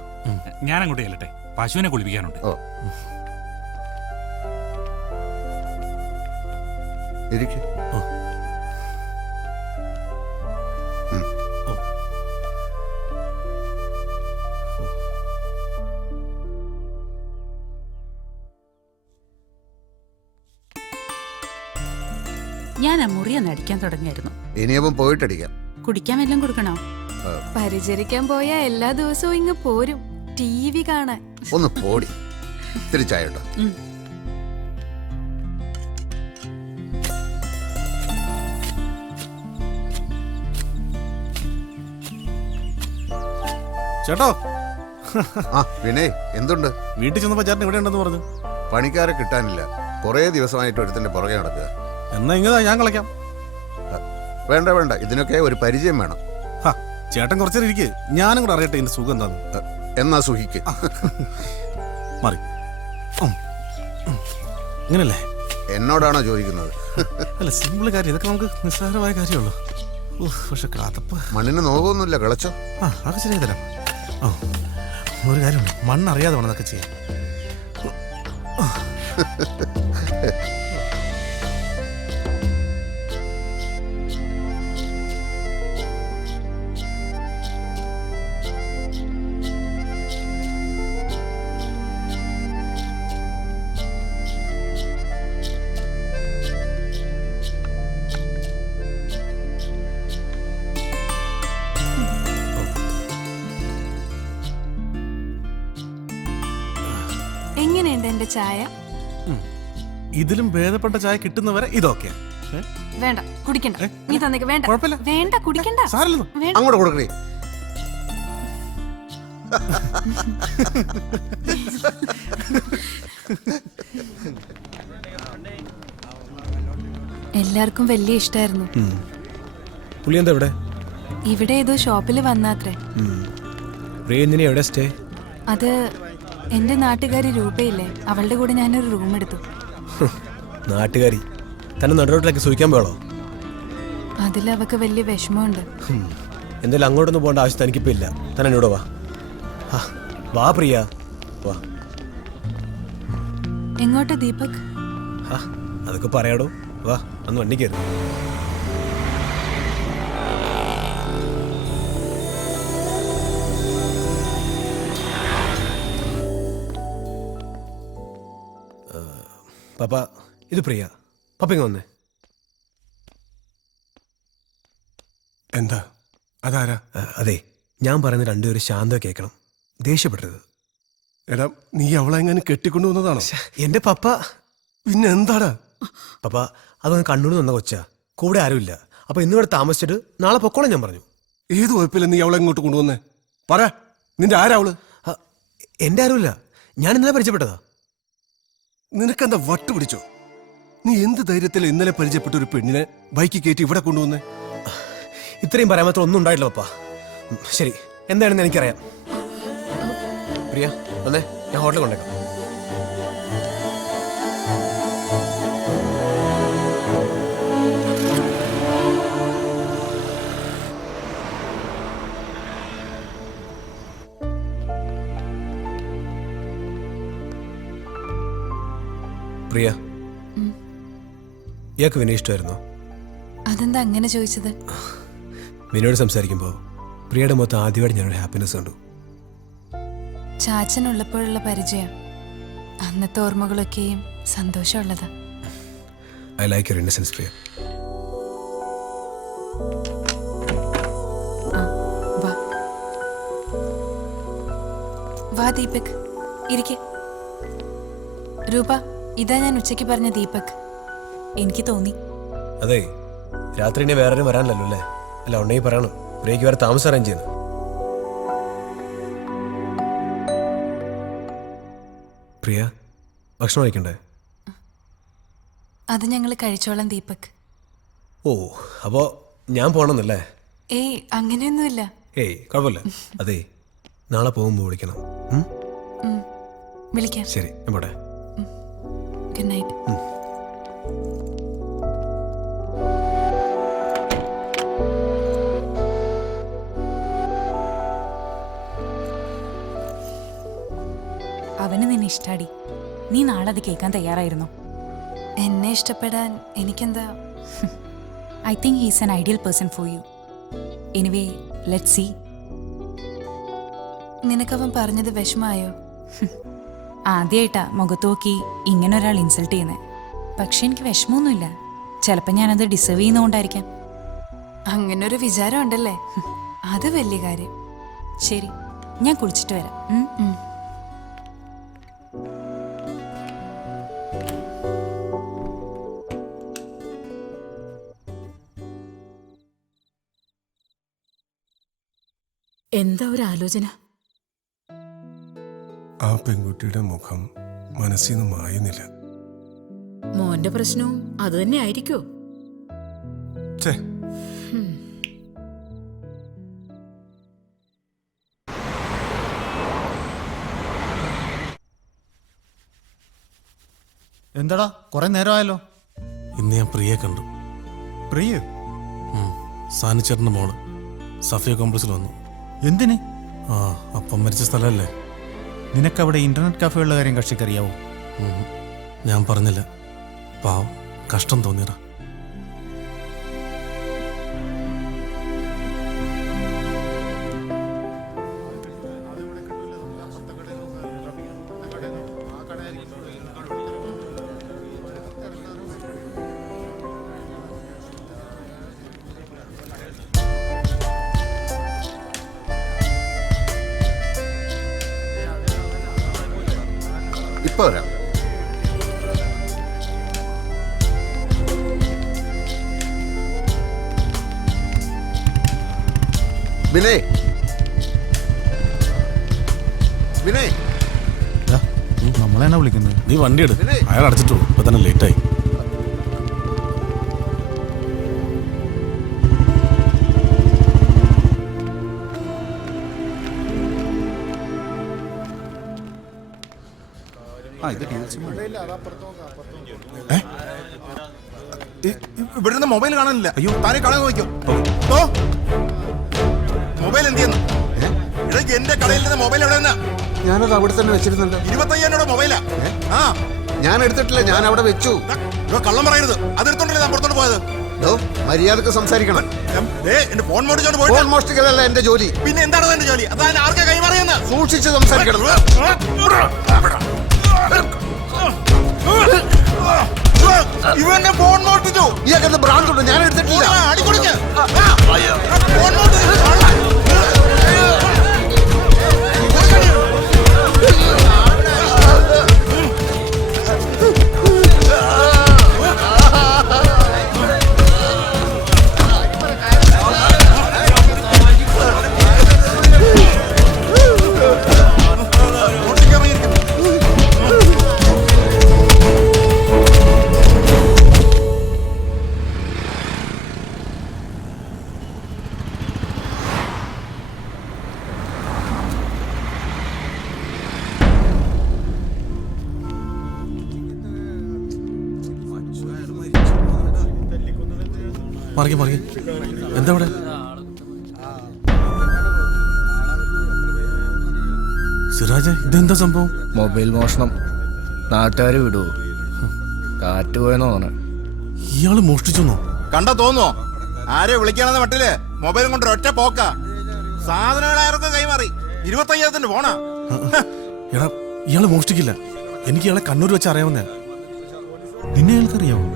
ഞാൻ അങ്ങോട്ട് ചെല്ലട്ടെ, പശുവിനെ കുളിപ്പിക്കാനുണ്ട്. ഇരിക്ക്. ഞാൻ ആ മുറിയൊന്ന് അടിക്കാൻ തുടങ്ങിയായിരുന്നു. ഇനിയപ്പം പോയിട്ടടിക്കാം. കുടിക്കാൻ വല്ലതും കൊടുക്കണോ? പരിചരിക്കാൻ പോയാ എല്ലാ ദിവസവും ഇങ്ങ് പോരും TV കാണാൻ. ഒന്ന് പോടി. തിരിച്ചായോട്ടോ. ചേട്ടോ. ആ വിനയ്, എന്തുണ്ട്? വീട്ടിൽ ചെന്നപ്പോ ചേട്ടൻ ഇവിടെ ഉണ്ടെന്ന് പറഞ്ഞു. പണിക്കാരെ കിട്ടാനില്ല. കുറേ ദിവസമായിട്ട് ഒരുത്തിന്റെ പുറകെ നടക്കുക. എന്നാ ഇങ്ങനെ ഞാൻ കളിക്കാം. വേണ്ട വേണ്ട, ഇതിനൊക്കെ ഒരു പരിചയം വേണം. ചേട്ടൻ കുറച്ചേരം ഇരിക്ക്, ഞാനും കൂടെ അറിയട്ടെ ഇതിന്റെ സുഖം എന്താന്ന്. എന്നാ സുഖിക്ക്. മാറി. ഇങ്ങനല്ലേ? എന്നോടാണോ ചോദിക്കുന്നത്? അല്ല, സിമ്പിൾ കാര്യം. ഇതൊക്കെ നമുക്ക് നിസ്സാരമായ കാര്യമുള്ളൂ. പക്ഷെ കാത്തപ്പ മണ്ണിന് നോക്കൊന്നുമില്ല, കളച്ചോ. അതൊക്കെ ശരിയായി തരാം. ഒരു കാര്യമുണ്ട്, മണ്ണറിയാതെ വേണം അതൊക്കെ ചെയ്യാൻ. എങ്ങനെയുണ്ട് എന്റെ ചായ? ഇതിലും ഭേദപ്പെട്ട ചായ കിട്ടുന്നവരെ ഇതൊക്കെ വേണ്ട, കുടിക്കണ്ട. നീ തന്നേക്ക്. വേണ്ട വേണ്ട, കുടിക്കണ്ട. അങ്ങോട്ട് കൊടുക്കണേ. എല്ലാവർക്കും വലിയ ഇഷ്ടായിരുന്നു. പുള്ളി എന്താ ഇവിടെ? ഇവിടെ ഏതോ ഷോപ്പിൽ വന്നാത്രേ. പ്രിയ എവിടെ സ്റ്റേ? അത് എന്റെ നാട്ടുകാരി രൂപയില്ലേ, അവളുടെ കൂടെ ഞാനൊരു റൂം എടുത്തു. നാട്ടുകാരി തന്നെ നടുറോട്ടിലേക്ക് സൂചിക്കാൻ പോളോ? അതിലവക്ക് വലിയ വിഷമമുണ്ട്. എന്തായാലും അങ്ങോട്ടൊന്നും പോകേണ്ട ആവശ്യം തനിക്കിപ്പോ ഇല്ല. തന്നെ എന്നോട് വാ. വാ പ്രിയ, വാ. എങ്ങോട്ടാ ദീപക്? അതൊക്കെ പറയാടോ. വാ, അന്ന് വണ്ടി കയറി. പാപ്പ, ഇത് പ്രിയ. പപ്പ ഇങ്ങ് വന്നേ. എന്താ? അതാരാ? അതെ, ഞാൻ പറയുന്ന രണ്ടുപേരും ശാന്ത കേൾക്കണം. ദേഷ്യപ്പെടരുത്. എടാ, നീ അവളെ എങ്ങനെ കെട്ടിക്കൊണ്ടുവന്നതാണോ? എന്റെ പപ്പ. പിന്നെ എന്താടാ? പപ്പ, അതൊന്ന് കണ്ണൂർ വന്ന കൊച്ചാ. കൂടെ ആരുമില്ല. അപ്പൊ ഇന്നിവിടെ താമസിച്ചിട്ട് നാളെ പൊക്കോളാം ഞാൻ പറഞ്ഞു. ഏത് കുഴപ്പമില്ല നീ അവളെ ഇങ്ങോട്ട് കൊണ്ടുവന്നേ? പറ, നിന്റെ ആരാ അവള്? എന്റെ ആരുമില്ല, ഞാൻ ഇന്നലെ പരിചയപ്പെട്ടതാ. നിനക്കെന്താ വട്ട് പിടിച്ചോ? നീ എന്ത് ധൈര്യത്തിൽ ഇന്നലെ പരിചയപ്പെട്ട ഒരു പെണ്ണിനെ ബൈക്കിൽ കയറ്റി ഇവിടെ കൊണ്ടുവന്നേ? ഇത്രയും പറയാൻ മാത്രം ഒന്നും ഉണ്ടായിട്ടില്ല പപ്പാ. ശരി, എന്താണെന്ന് എനിക്കറിയാം. പ്രിയ വന്നേ, ഞാൻ ഹോട്ടലിൽ കൊണ്ടേക്കാം. പ്രിയ, ഇയാൾക്ക് വിനയ ഇഷ്ടമായിരുന്നോ? അതെന്താ അങ്ങനെ ചോദിച്ചത്? വിനയോട് സംസാരിക്കുമ്പോൾ പ്രിയയുടെ മൊത്തം ആദ്യമായിട്ട് ഞാനൊരു ഹാപ്പിനെസ് കണ്ടു. ചാച്ചനുള്ളപ്പോഴുള്ള പരിചയം, അന്നത്തെ ഓർമ്മകളൊക്കെയും സന്തോഷമുള്ളതാ. ഐ ലൈക്ക് യുവർ ഇന്നസെൻസ് പ്രിയ. വാ ദീപക്, ഇരിക്കെ. രൂപ, ഇതാ ഞാൻ ഉച്ചയ്ക്ക് പറഞ്ഞ ദീപക്. എനിക്ക് തോന്നി. അതെ, രാത്രി ഇനി വേറെ വരാനല്ലോ അല്ലേ? അല്ല, ഉണ്ടെങ്കിൽ പറയണം. പ്രിയക്ക് വേറെ താമസം അറേഞ്ച് ചെയ്യുന്നു. പ്രിയ, ഭക്ഷണം കഴിക്കണ്ടേ? അത് ഞങ്ങൾ കഴിച്ചോളാം ദീപക്. ഓ, അപ്പോ ഞാൻ പോണമെന്നല്ലേ? ഏയ്, അങ്ങനെയൊന്നുമില്ല. ഏയ്, കുഴപ്പമില്ല. അതെ, നാളെ പോകുമ്പോൾ വിളിക്കണം. വിളിക്കാം. ശരി, ഞാൻ പോട്ടെ. Good night. അവന് നിന്നെ ഇഷ്ടാടി. നീ നാളെ അത് കേൾക്കാൻ തയ്യാറായിരുന്നു. എന്നെ ഇഷ്ടപ്പെടാൻ എനിക്കെന്താ? I think he's an ideal person for you. Anyway, let's see. നിനക്കവൻ പറഞ്ഞത് വിഷമായോ? ആദ്യമായിട്ടാ മുഖത്ത് നോക്കി ഇങ്ങനെ ഒരാൾ ഇൻസൾട്ട് ചെയ്യുന്നത്. പക്ഷെ എനിക്ക് വിഷമമൊന്നുമില്ല. ചിലപ്പോൾ ഞാനത് ഡിസേർവ് ചെയ്യുന്നതുകൊണ്ടായിരിക്കാം. അങ്ങനെ ഒരു വിചാരം ഉണ്ടല്ലേ? അത് വലിയ കാര്യം. ശരി, ഞാൻ കുളിച്ചിട്ട് വരാം. എന്താ ഒരു ആലോചന? ആ പെൺകുട്ടിയുടെ മുഖം മനസ്സിൽ നിന്ന് മായുന്നില്ല. മോന്റെ പ്രശ്നവും അത് തന്നെ ആയിരിക്കോ? എന്താടാ, കുറെ നേരമായല്ലോ. ഇന്ന് ഞാൻ പ്രിയെ കണ്ടു. പ്രിയ? സാനിച്ചേട്ടൻ്റെ മോള് സഫിയ കോംപ്ലക്സിൽ വന്നു. എന്തിന്? ആ, അപ്പം മരിച്ച സ്ഥലമല്ലേ. നിനക്കവിടെ ഇന്റർനെറ്റ് കഫേ ഉള്ള കാര്യം കക്ഷിക്കറിയാവോ? ഞാൻ പറഞ്ഞില്ല. പാവം, കഷ്ടം തോന്നിയടാ. ഇപ്പൊ വരാം. വിനയ്, വിനയ്, നമ്മളെന്നാ വിളിക്കുന്നത്? നീ വണ്ടി എടു, അയാൾ അടച്ചിട്ടു. ഇപ്പൊ തന്നെ ലേറ്റായി. ഇവിടുന്ന് മൊബൈൽ കാണാനില്ല. അയ്യോ, താനെ കാണാൻ നോക്കിയോ? മൊബൈൽ എന്ത് ചെയ്യുന്നു? എന്റെ കടയിൽ നിന്ന് മൊബൈൽ എവിടെ നിന്നാ? ഞാനത് അവിടെ തന്നെ വെച്ചിരുന്നല്ലോ. 25,000 മൊബൈലാ? ആ, ഞാൻ എടുത്തിട്ടില്ല, ഞാൻ അവിടെ വെച്ചു. കള്ളം പറയരുത്. അതെടുത്തോണ്ടല്ലേ ഞാൻ പുറത്തോട്ട് പോയത്. മര്യാദക്ക് സംസാരിക്കണം. എന്റെ ഫോൺ മോടിച്ചോണ്ട് പോയി. ഫോൺ മോഷ്ടിക്കലല്ല എന്റെ ജോലി. പിന്നെ എന്താണ് എന്റെ ജോലി? അതാ ആർക്കാ കൈമാറിയെന്ന്? സൂക്ഷിച്ച് സംസാരിക്കണം. ഇവന്റെ ഫോൺ മോഷ്ടിച്ചു. ഇയാൾക്ക് ഭ്രാന്തുണ്ട്. ഞാൻ എടുത്തിട്ടില്ല. അടിക്കുടിക്ക്. പറയും എന്താ ഇവിടെ? സിറാജ്, ഇതെന്താ സംഭവം? മൊബൈൽ മോഷണം. നാട്ടുകാർ വിടുവോ? കാറ്റ് പോയെന്നോ തോന്നണേ. ഇയാള് മോഷ്ടിച്ചെന്നോ? കണ്ടാ തോന്നുവോ? ആരെ വിളിക്കണമെന്ന മട്ടില് മൊബൈലും കൊണ്ട് ഒറ്റ പോക്ക. സാധനങ്ങളായവർക്ക് കൈമാറി 25,000 ഫോണാ. എടാ, ഇയാള് മോഷ്ടിക്കില്ല. എനിക്ക് ഇയാളെ കണ്ണൂർ വെച്ച് അറിയാവുന്ന. നിന്നെ അയാൾക്കറിയാവോ?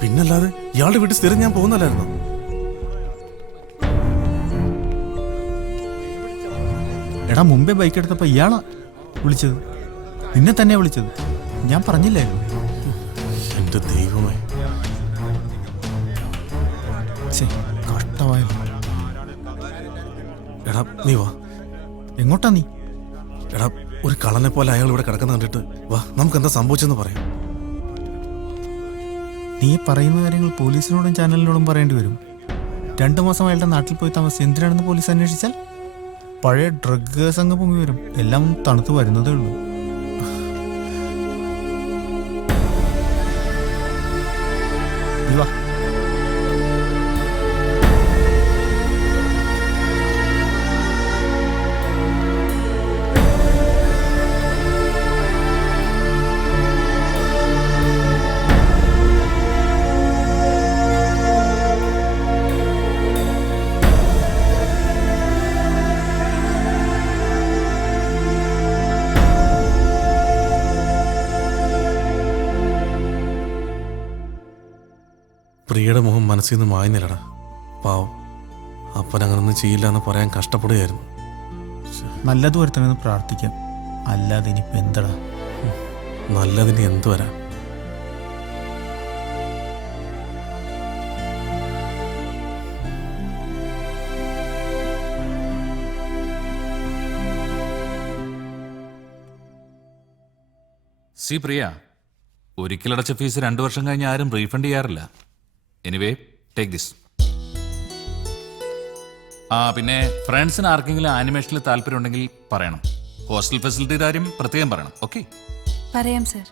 പിന്നല്ലാതെ ഇയാളുടെ വീട്ടിൽ സ്ഥിരം ഞാൻ പോകുന്നല്ലായിരുന്നോ? എടാ, മുമ്പേ ബൈക്ക് എടുത്തപ്പോ ഇയാളാ വിളിച്ചത്. നിന്നെ തന്നെയാ വിളിച്ചത്. ഞാൻ പറഞ്ഞില്ലായിരുന്നു. എന്റെ ദൈവമേ, കഷ്ടമായല്ലോ. എടാ നീ വാ. എങ്ങോട്ടാ നീ? എടാ, ഒരു കള്ളനെ പോലെ അയാൾ ഇവിടെ കിടക്കുന്ന കണ്ടിട്ട് വാ, നമുക്ക് എന്താ സംഭവിച്ചെന്ന് പറയാം. നീ പറയുന്ന കാര്യങ്ങൾ പോലീസിനോടും ചാനലിനോടും പറയേണ്ടി വരും. 2 മാസം അയാളുടെ നാട്ടിൽ പോയി താമസം എന്തിനാണെന്ന് പോലീസ് അന്വേഷിച്ചാൽ പഴയ ഡ്രഗ് സംഘം പൊങ്ങി വരും. എല്ലാം തണുത്ത് വരുന്നതേ ഉള്ളൂ. വാ. പ്രിയയുടെ മുഖം മനസ്സിൽ നിന്ന് മായുന്നില്ലടാ. പാവം, അപ്പൻ അങ്ങനൊന്നും ചെയ്യില്ല എന്ന് പറയാൻ കഷ്ടപ്പെടുകയായിരുന്നു. നല്ലത് വരുത്തണമെന്ന് പ്രാർത്ഥിക്കാം. അല്ലാതെ ഇനിയിപ്പോ എന്തടാ? നല്ലതിന് എന്ത് വരാം? സി പ്രിയ, ഒരിക്കലടച്ച ഫീസ് 2 വർഷം കഴിഞ്ഞ് ആരും റീഫണ്ട് ചെയ്യാറില്ല. Anyway, take this. പിന്നെ ഫ്രണ്ട്സിന് ആർക്കെങ്കിലും ആനിമേഷനിൽ താല്പര്യം ഉണ്ടെങ്കിൽ പറയണം. ഹോസ്റ്റൽ ഫെസിലിറ്റി കാര്യം പ്രത്യേകം പറയണം. ഓക്കെ? പറയാം സർ.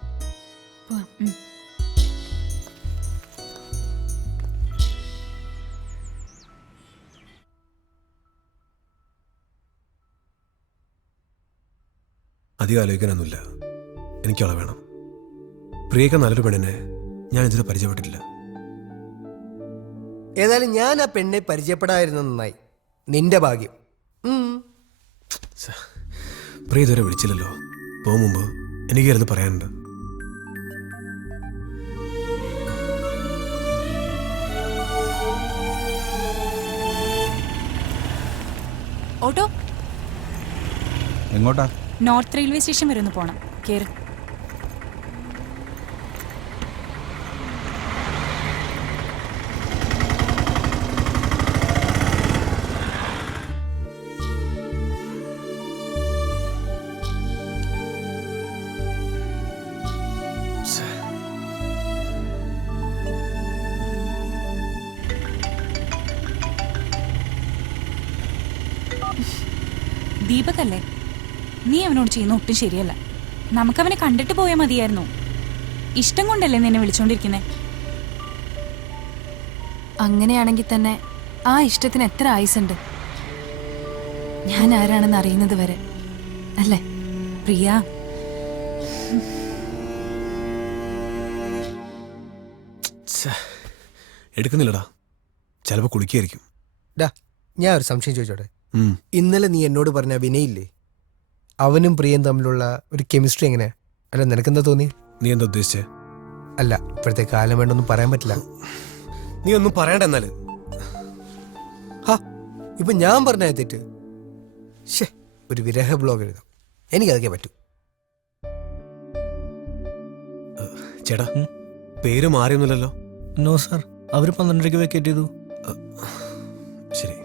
അധികം ആലോചിക്കാനൊന്നുമില്ല. എനിക്കവളെ വേണം. പ്രിയക്ക് നല്ലൊരു പെണ്ണിനെ ഞാൻ ഇതിൽ പരിചയപ്പെട്ടിട്ടില്ല. ഏതായാലും ഞാൻ ആ പെണ്ണെ പരിചയപ്പെടാതിരുന്ന നന്നായി. നിന്റെ ഭാഗ്യം. പ്രിയ ഇതുവരെ വിളിച്ചില്ലല്ലോ. പോകും മുമ്പ് എനിക്ക് ഇരുന്ന് പറയാനുണ്ട്. ഓട്ടോ എങ്ങോട്ടാ? നോർത്ത് റെയിൽവേ സ്റ്റേഷൻ വരെ ഒന്ന് പോണം. കേറ്. ദീപകല്ലേ, നീ അവനോട് ചെയ്യുന്ന ഒട്ടും ശരിയല്ല. നമുക്കവനെ കണ്ടിട്ട് പോയാൽ മതിയായിരുന്നു. ഇഷ്ടം കൊണ്ടല്ലേ നിന്നെ വിളിച്ചോണ്ടിരിക്കുന്നേ? അങ്ങനെയാണെങ്കിൽ തന്നെ ആ ഇഷ്ടത്തിന് എത്ര ആയുസുണ്ട്. ഞാൻ ആരാണെന്ന് അറിയുന്നത് വരെ അല്ലേ പ്രിയ? എടുക്കുന്നില്ലടാ, ചിലപ്പോൾ കുളിക്കായിരിക്കും. ഞാൻ ഒരു സംശയം ചോദിച്ചോട്ടെ? ഇന്നലെ നീ എന്നോട് പറഞ്ഞ വിനയില്ലേ, അവനും പ്രിയയും തമ്മിലുള്ള ഒരു കെമിസ്ട്രി എങ്ങനെയാ? അല്ല, നിനക്കെന്താ തോന്നി? നീ എന്താ ഉദ്ദേശിച്ചേ? അല്ല, ഇപ്പോഴത്തെ കാലം വേണ്ടൊന്നും പറയാൻ പറ്റില്ല. നീ ഒന്നും പറയണ്ട. എന്നാല് ഇപ്പൊ ഞാൻ പറഞ്ഞ തെറ്റ്. ഒരു വിരഹ ബ്ലോഗ് എഴുതാം, എനിക്കതൊക്കെ പറ്റൂ. ചേട്ടാ, പേര് മാറിയൊന്നുമില്ലല്ലോ? നോ സാർ, അവർ 12:30 വെക്കേറ്റ് ചെയ്തു. ശരി.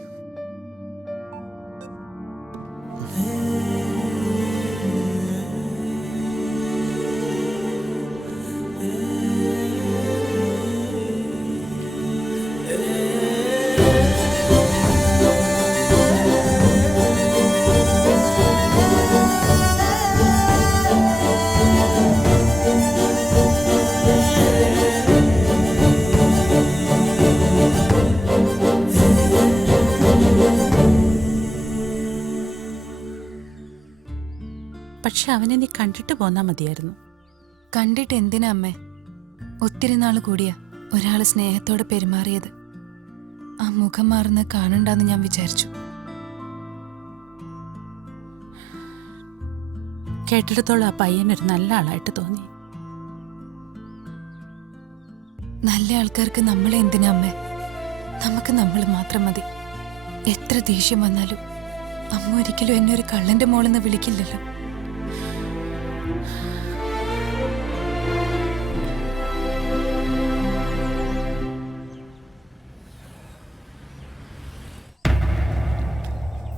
പക്ഷെ അവനെ നീ കണ്ടിട്ട് പോന്നാ മതിയായിരുന്നു. കണ്ടിട്ട് എന്തിനാ അമ്മേ? ഒത്തിരി നാൾ കൂടിയാ ഒരാള് സ്നേഹത്തോടെ പെരുമാറിയത്. ആ മുഖം മാറുന്ന കാണണ്ടെന്ന് ഞാൻ വിചാരിച്ചു. കേട്ടിടത്തോളം ആ പയ്യനൊരു നല്ല ആളായിട്ട് തോന്നി. നല്ല ആൾക്കാർക്ക് നമ്മളെ എന്തിനാ അമ്മേ? നമുക്ക് നമ്മൾ മാത്രം മതി. എത്ര ദേഷ്യം വന്നാലും അമ്മ ഒരിക്കലും എന്നെ ഒരു കള്ളന്റെ മോളെന്ന് വിളിക്കില്ലല്ലോ.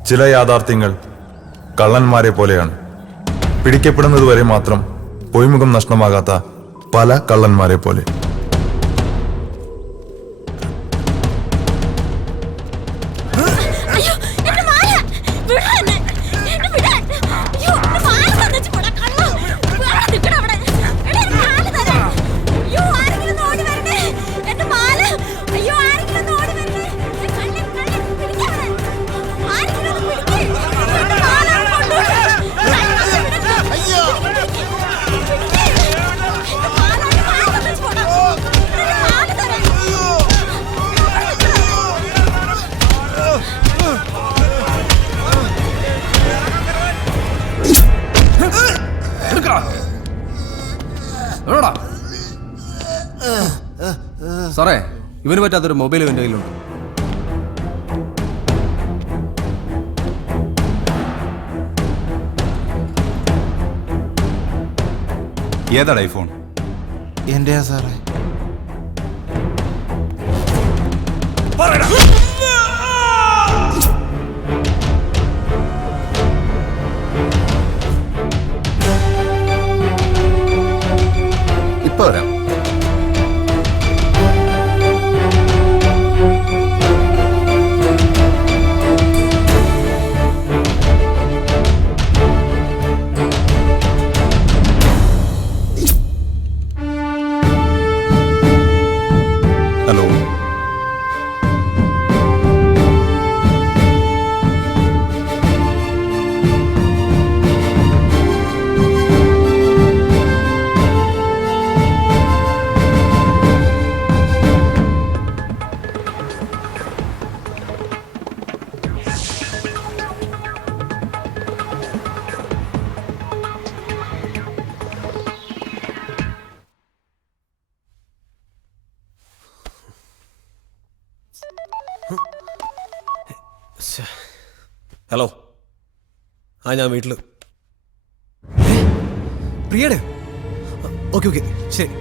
ചില യാഥാർത്ഥ്യങ്ങൾ കള്ളന്മാരെ പോലെയാണ്. പിടിക്കപ്പെടുന്നതുവരെ മാത്രം പൊയ്മുഖം നഷ്ടമാകാത്ത പല കള്ളന്മാരെ പോലെ. സാറേ, ഇവന് പറ്റാത്തൊരു മൊബൈൽ ഇവന്റെ കയ്യിലുണ്ട്. ഏതാടാ ഈ ഫോൺ? എന്റെയാ സാറേ. ഇപ്പൊ വരാം. ഹലോ, ഹലോ, ആ ഞാൻ വീട്ടില്. പ്രിയയുടെ ഓക്കെ ഓക്കെ ശരി.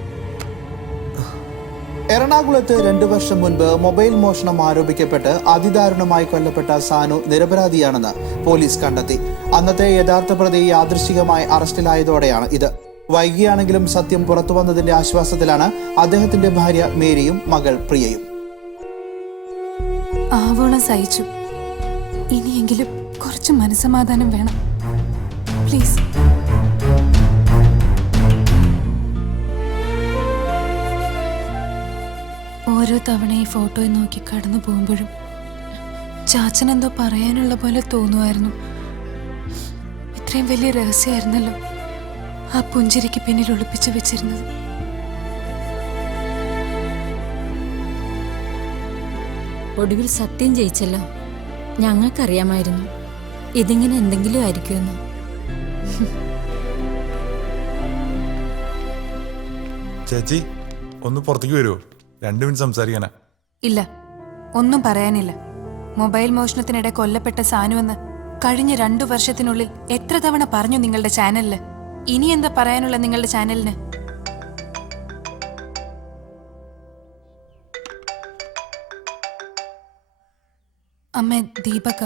എറണാകുളത്ത് 2 വർഷം മുൻപ് മൊബൈൽ മോഷണം ആരോപിക്കപ്പെട്ട് അതിദാരുണമായി കൊല്ലപ്പെട്ട സാനു നിരപരാധിയാണെന്ന് പോലീസ് കണ്ടെത്തി. അന്നത്തെ യഥാർത്ഥ പ്രതി യാദൃശ്ചികമായി അറസ്റ്റിലായതോടെയാണ് ഇത്. വൈകിയാണെങ്കിലും സത്യം പുറത്തു വന്നതിന്റെ ആശ്വാസത്തിലാണ് അദ്ദേഹത്തിന്റെ ഭാര്യ മേരിയും മകൾ പ്രിയയും. ആവോളം സഹിച്ചു. ഇനിയെങ്കിലും കുറച്ച് മനസ്സമാധാനം വേണം പ്ലീസ്. ഓരോ തവണ ഈ ഫോട്ടോയെ നോക്കി കടന്നു പോകുമ്പോഴും ചാച്ചൻ എന്തോ പറയാനുള്ള പോലെ തോന്നുമായിരുന്നു. ഇത്രയും വലിയ രഹസ്യമായിരുന്നല്ലോ ആ പുഞ്ചിരിക്ക് പിന്നിൽ ഒളിപ്പിച്ചു വെച്ചിരുന്നത്. ഒടുവിൽ സത്യം ജയിച്ചല്ലോ. ഞങ്ങൾക്കറിയാമായിരുന്നു ഇതിങ്ങനെ എന്തെങ്കിലും ആയിരിക്കുമെന്ന്. ചേച്ചി ഒന്ന് പുറത്തേക്ക് വരുമോ? 2 മിനിറ്റ് സംസാരിക്കാനാ. ഇല്ല, ഒന്നും പറയാനില്ല. മൊബൈൽ മോഷണത്തിനിടെ കൊല്ലപ്പെട്ട സാനുവെന്ന് കഴിഞ്ഞ 2 വർഷത്തിനുള്ളിൽ എത്ര തവണ പറഞ്ഞു നിങ്ങളുടെ ചാനലില്? ഇനി എന്താ പറയാനുള്ള നിങ്ങളുടെ ചാനലിന്? അമ്മ ദീപക.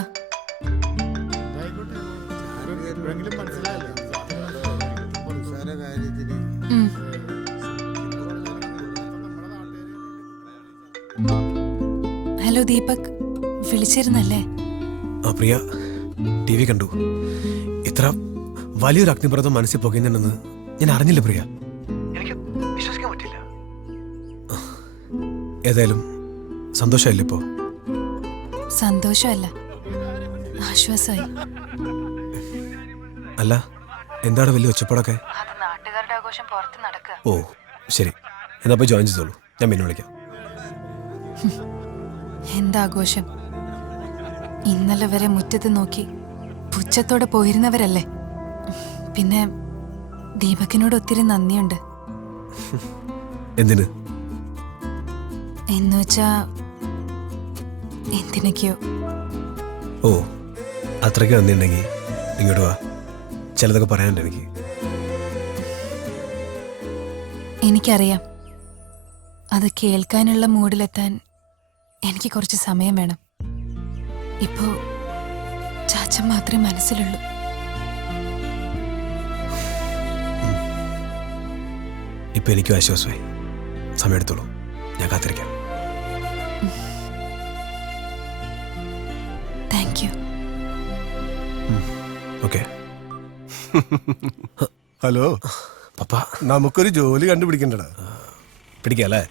ഹലോ ദീപക്, വിളിച്ചിരുന്നല്ലേ? ആ പ്രിയ, TV കണ്ടു. ഇത്ര വലിയൊരു അഗ്നിപർവ്വതം മനസ്സിൽ പുകയുന്നുണ്ടെന്ന് ഞാൻ അറിഞ്ഞില്ല പ്രിയ. എനിക്ക് വിശ്വസിക്കാൻ പറ്റില്ല. ഏതായാലും സന്തോഷമായില്ലേ ഇപ്പോ? സന്തോഷമല്ല, ആശ്വാസമായി. അല്ല, എന്താണ് വലിയ ഒച്ചപ്പാടൊക്കെ? അത് നാട്ടുകാരുടെ ആഘോഷം പുറത്ത് നടക്കുക. ഓ ശരി, എന്നാ പോയി ജോയിൻ ചെയ്തോളൂ, ഞാൻ പിന്നെ വിളിക്കാം. എന്താഘോഷം? ഇന്നലെ വരെ മുറ്റത്ത് നോക്കി പുച്ഛത്തോടെ പോയിരുന്നവരല്ലേ. പിന്നെ ദീപകിനോട് ഒത്തിരി നന്ദിയുണ്ട്. എന്തിന്? എന്നുവെച്ചാ എന്തിനൊക്കെയോ. ഓ അത്രയ്ക്ക് നന്ദിയുണ്ടെങ്കിൽ ഇങ്ങോട്ട് വാ, ചിലതൊക്കെ പറയാനുണ്ട് എനിക്ക്. എനിക്കറിയാം, അത് കേൾക്കാനുള്ള മൂഡിലെത്താൻ എനിക്ക് കുറച്ച് സമയം വേണം. ഇപ്പോ ചാച്ചൻ മാത്രമേ മനസ്സിലുള്ളൂ. ഇപ്പൊ എനിക്കും ആശ്വാസമായി. സമയമെടുത്തോളൂ, ഞാൻ കാത്തിരിക്കാം. Thank you. ഓക്കെ. ഹലോ പപ്പ, നമുക്കൊരു ജോലി കണ്ടുപിടിക്കണ്ടടാ. പിടിക്കല്ലേ?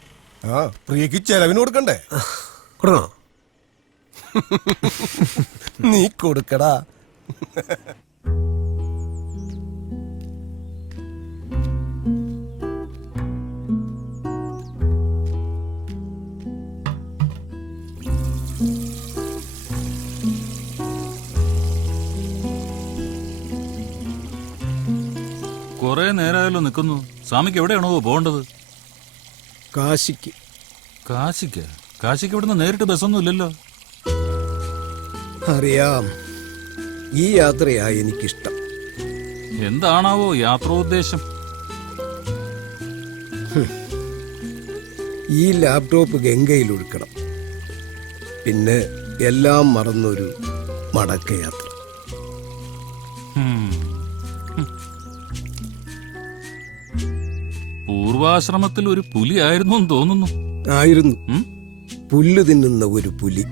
ആ, പ്രിയക്ക് ചെലവിന് കൊടുക്കണ്ടേ? കൊടുക്കണോ? നീ കൊടുക്കടാ. കുറെ നേരമായല്ലോ നിൽക്കുന്നു. സ്വാമിക്ക് എവിടെയാണോ പോകേണ്ടത്? കാശിക്ക്. കാശിക്ക്? കാശിക്ക് ഇവിടുന്ന് നേരിട്ട് ബസ്സൊന്നും ഇല്ലല്ലോ. അറിയാം, ഈ യാത്രയാ എനിക്കിഷ്ടം. എന്താണാവോ യാത്രോദ്ദേശം? ഈ ലാപ്ടോപ്പ് ഗംഗയിൽ ഒഴുക്കണം, പിന്നെ എല്ലാം മറന്നൊരു മടക്കയാത്ര. പൂർവാശ്രമത്തിൽ ഒരു പുലി ആയിരുന്നു എന്ന് തോന്നുന്നു. ആയിരുന്നു, പുല്ല് തിന്നുന്ന ഒരു പുലി.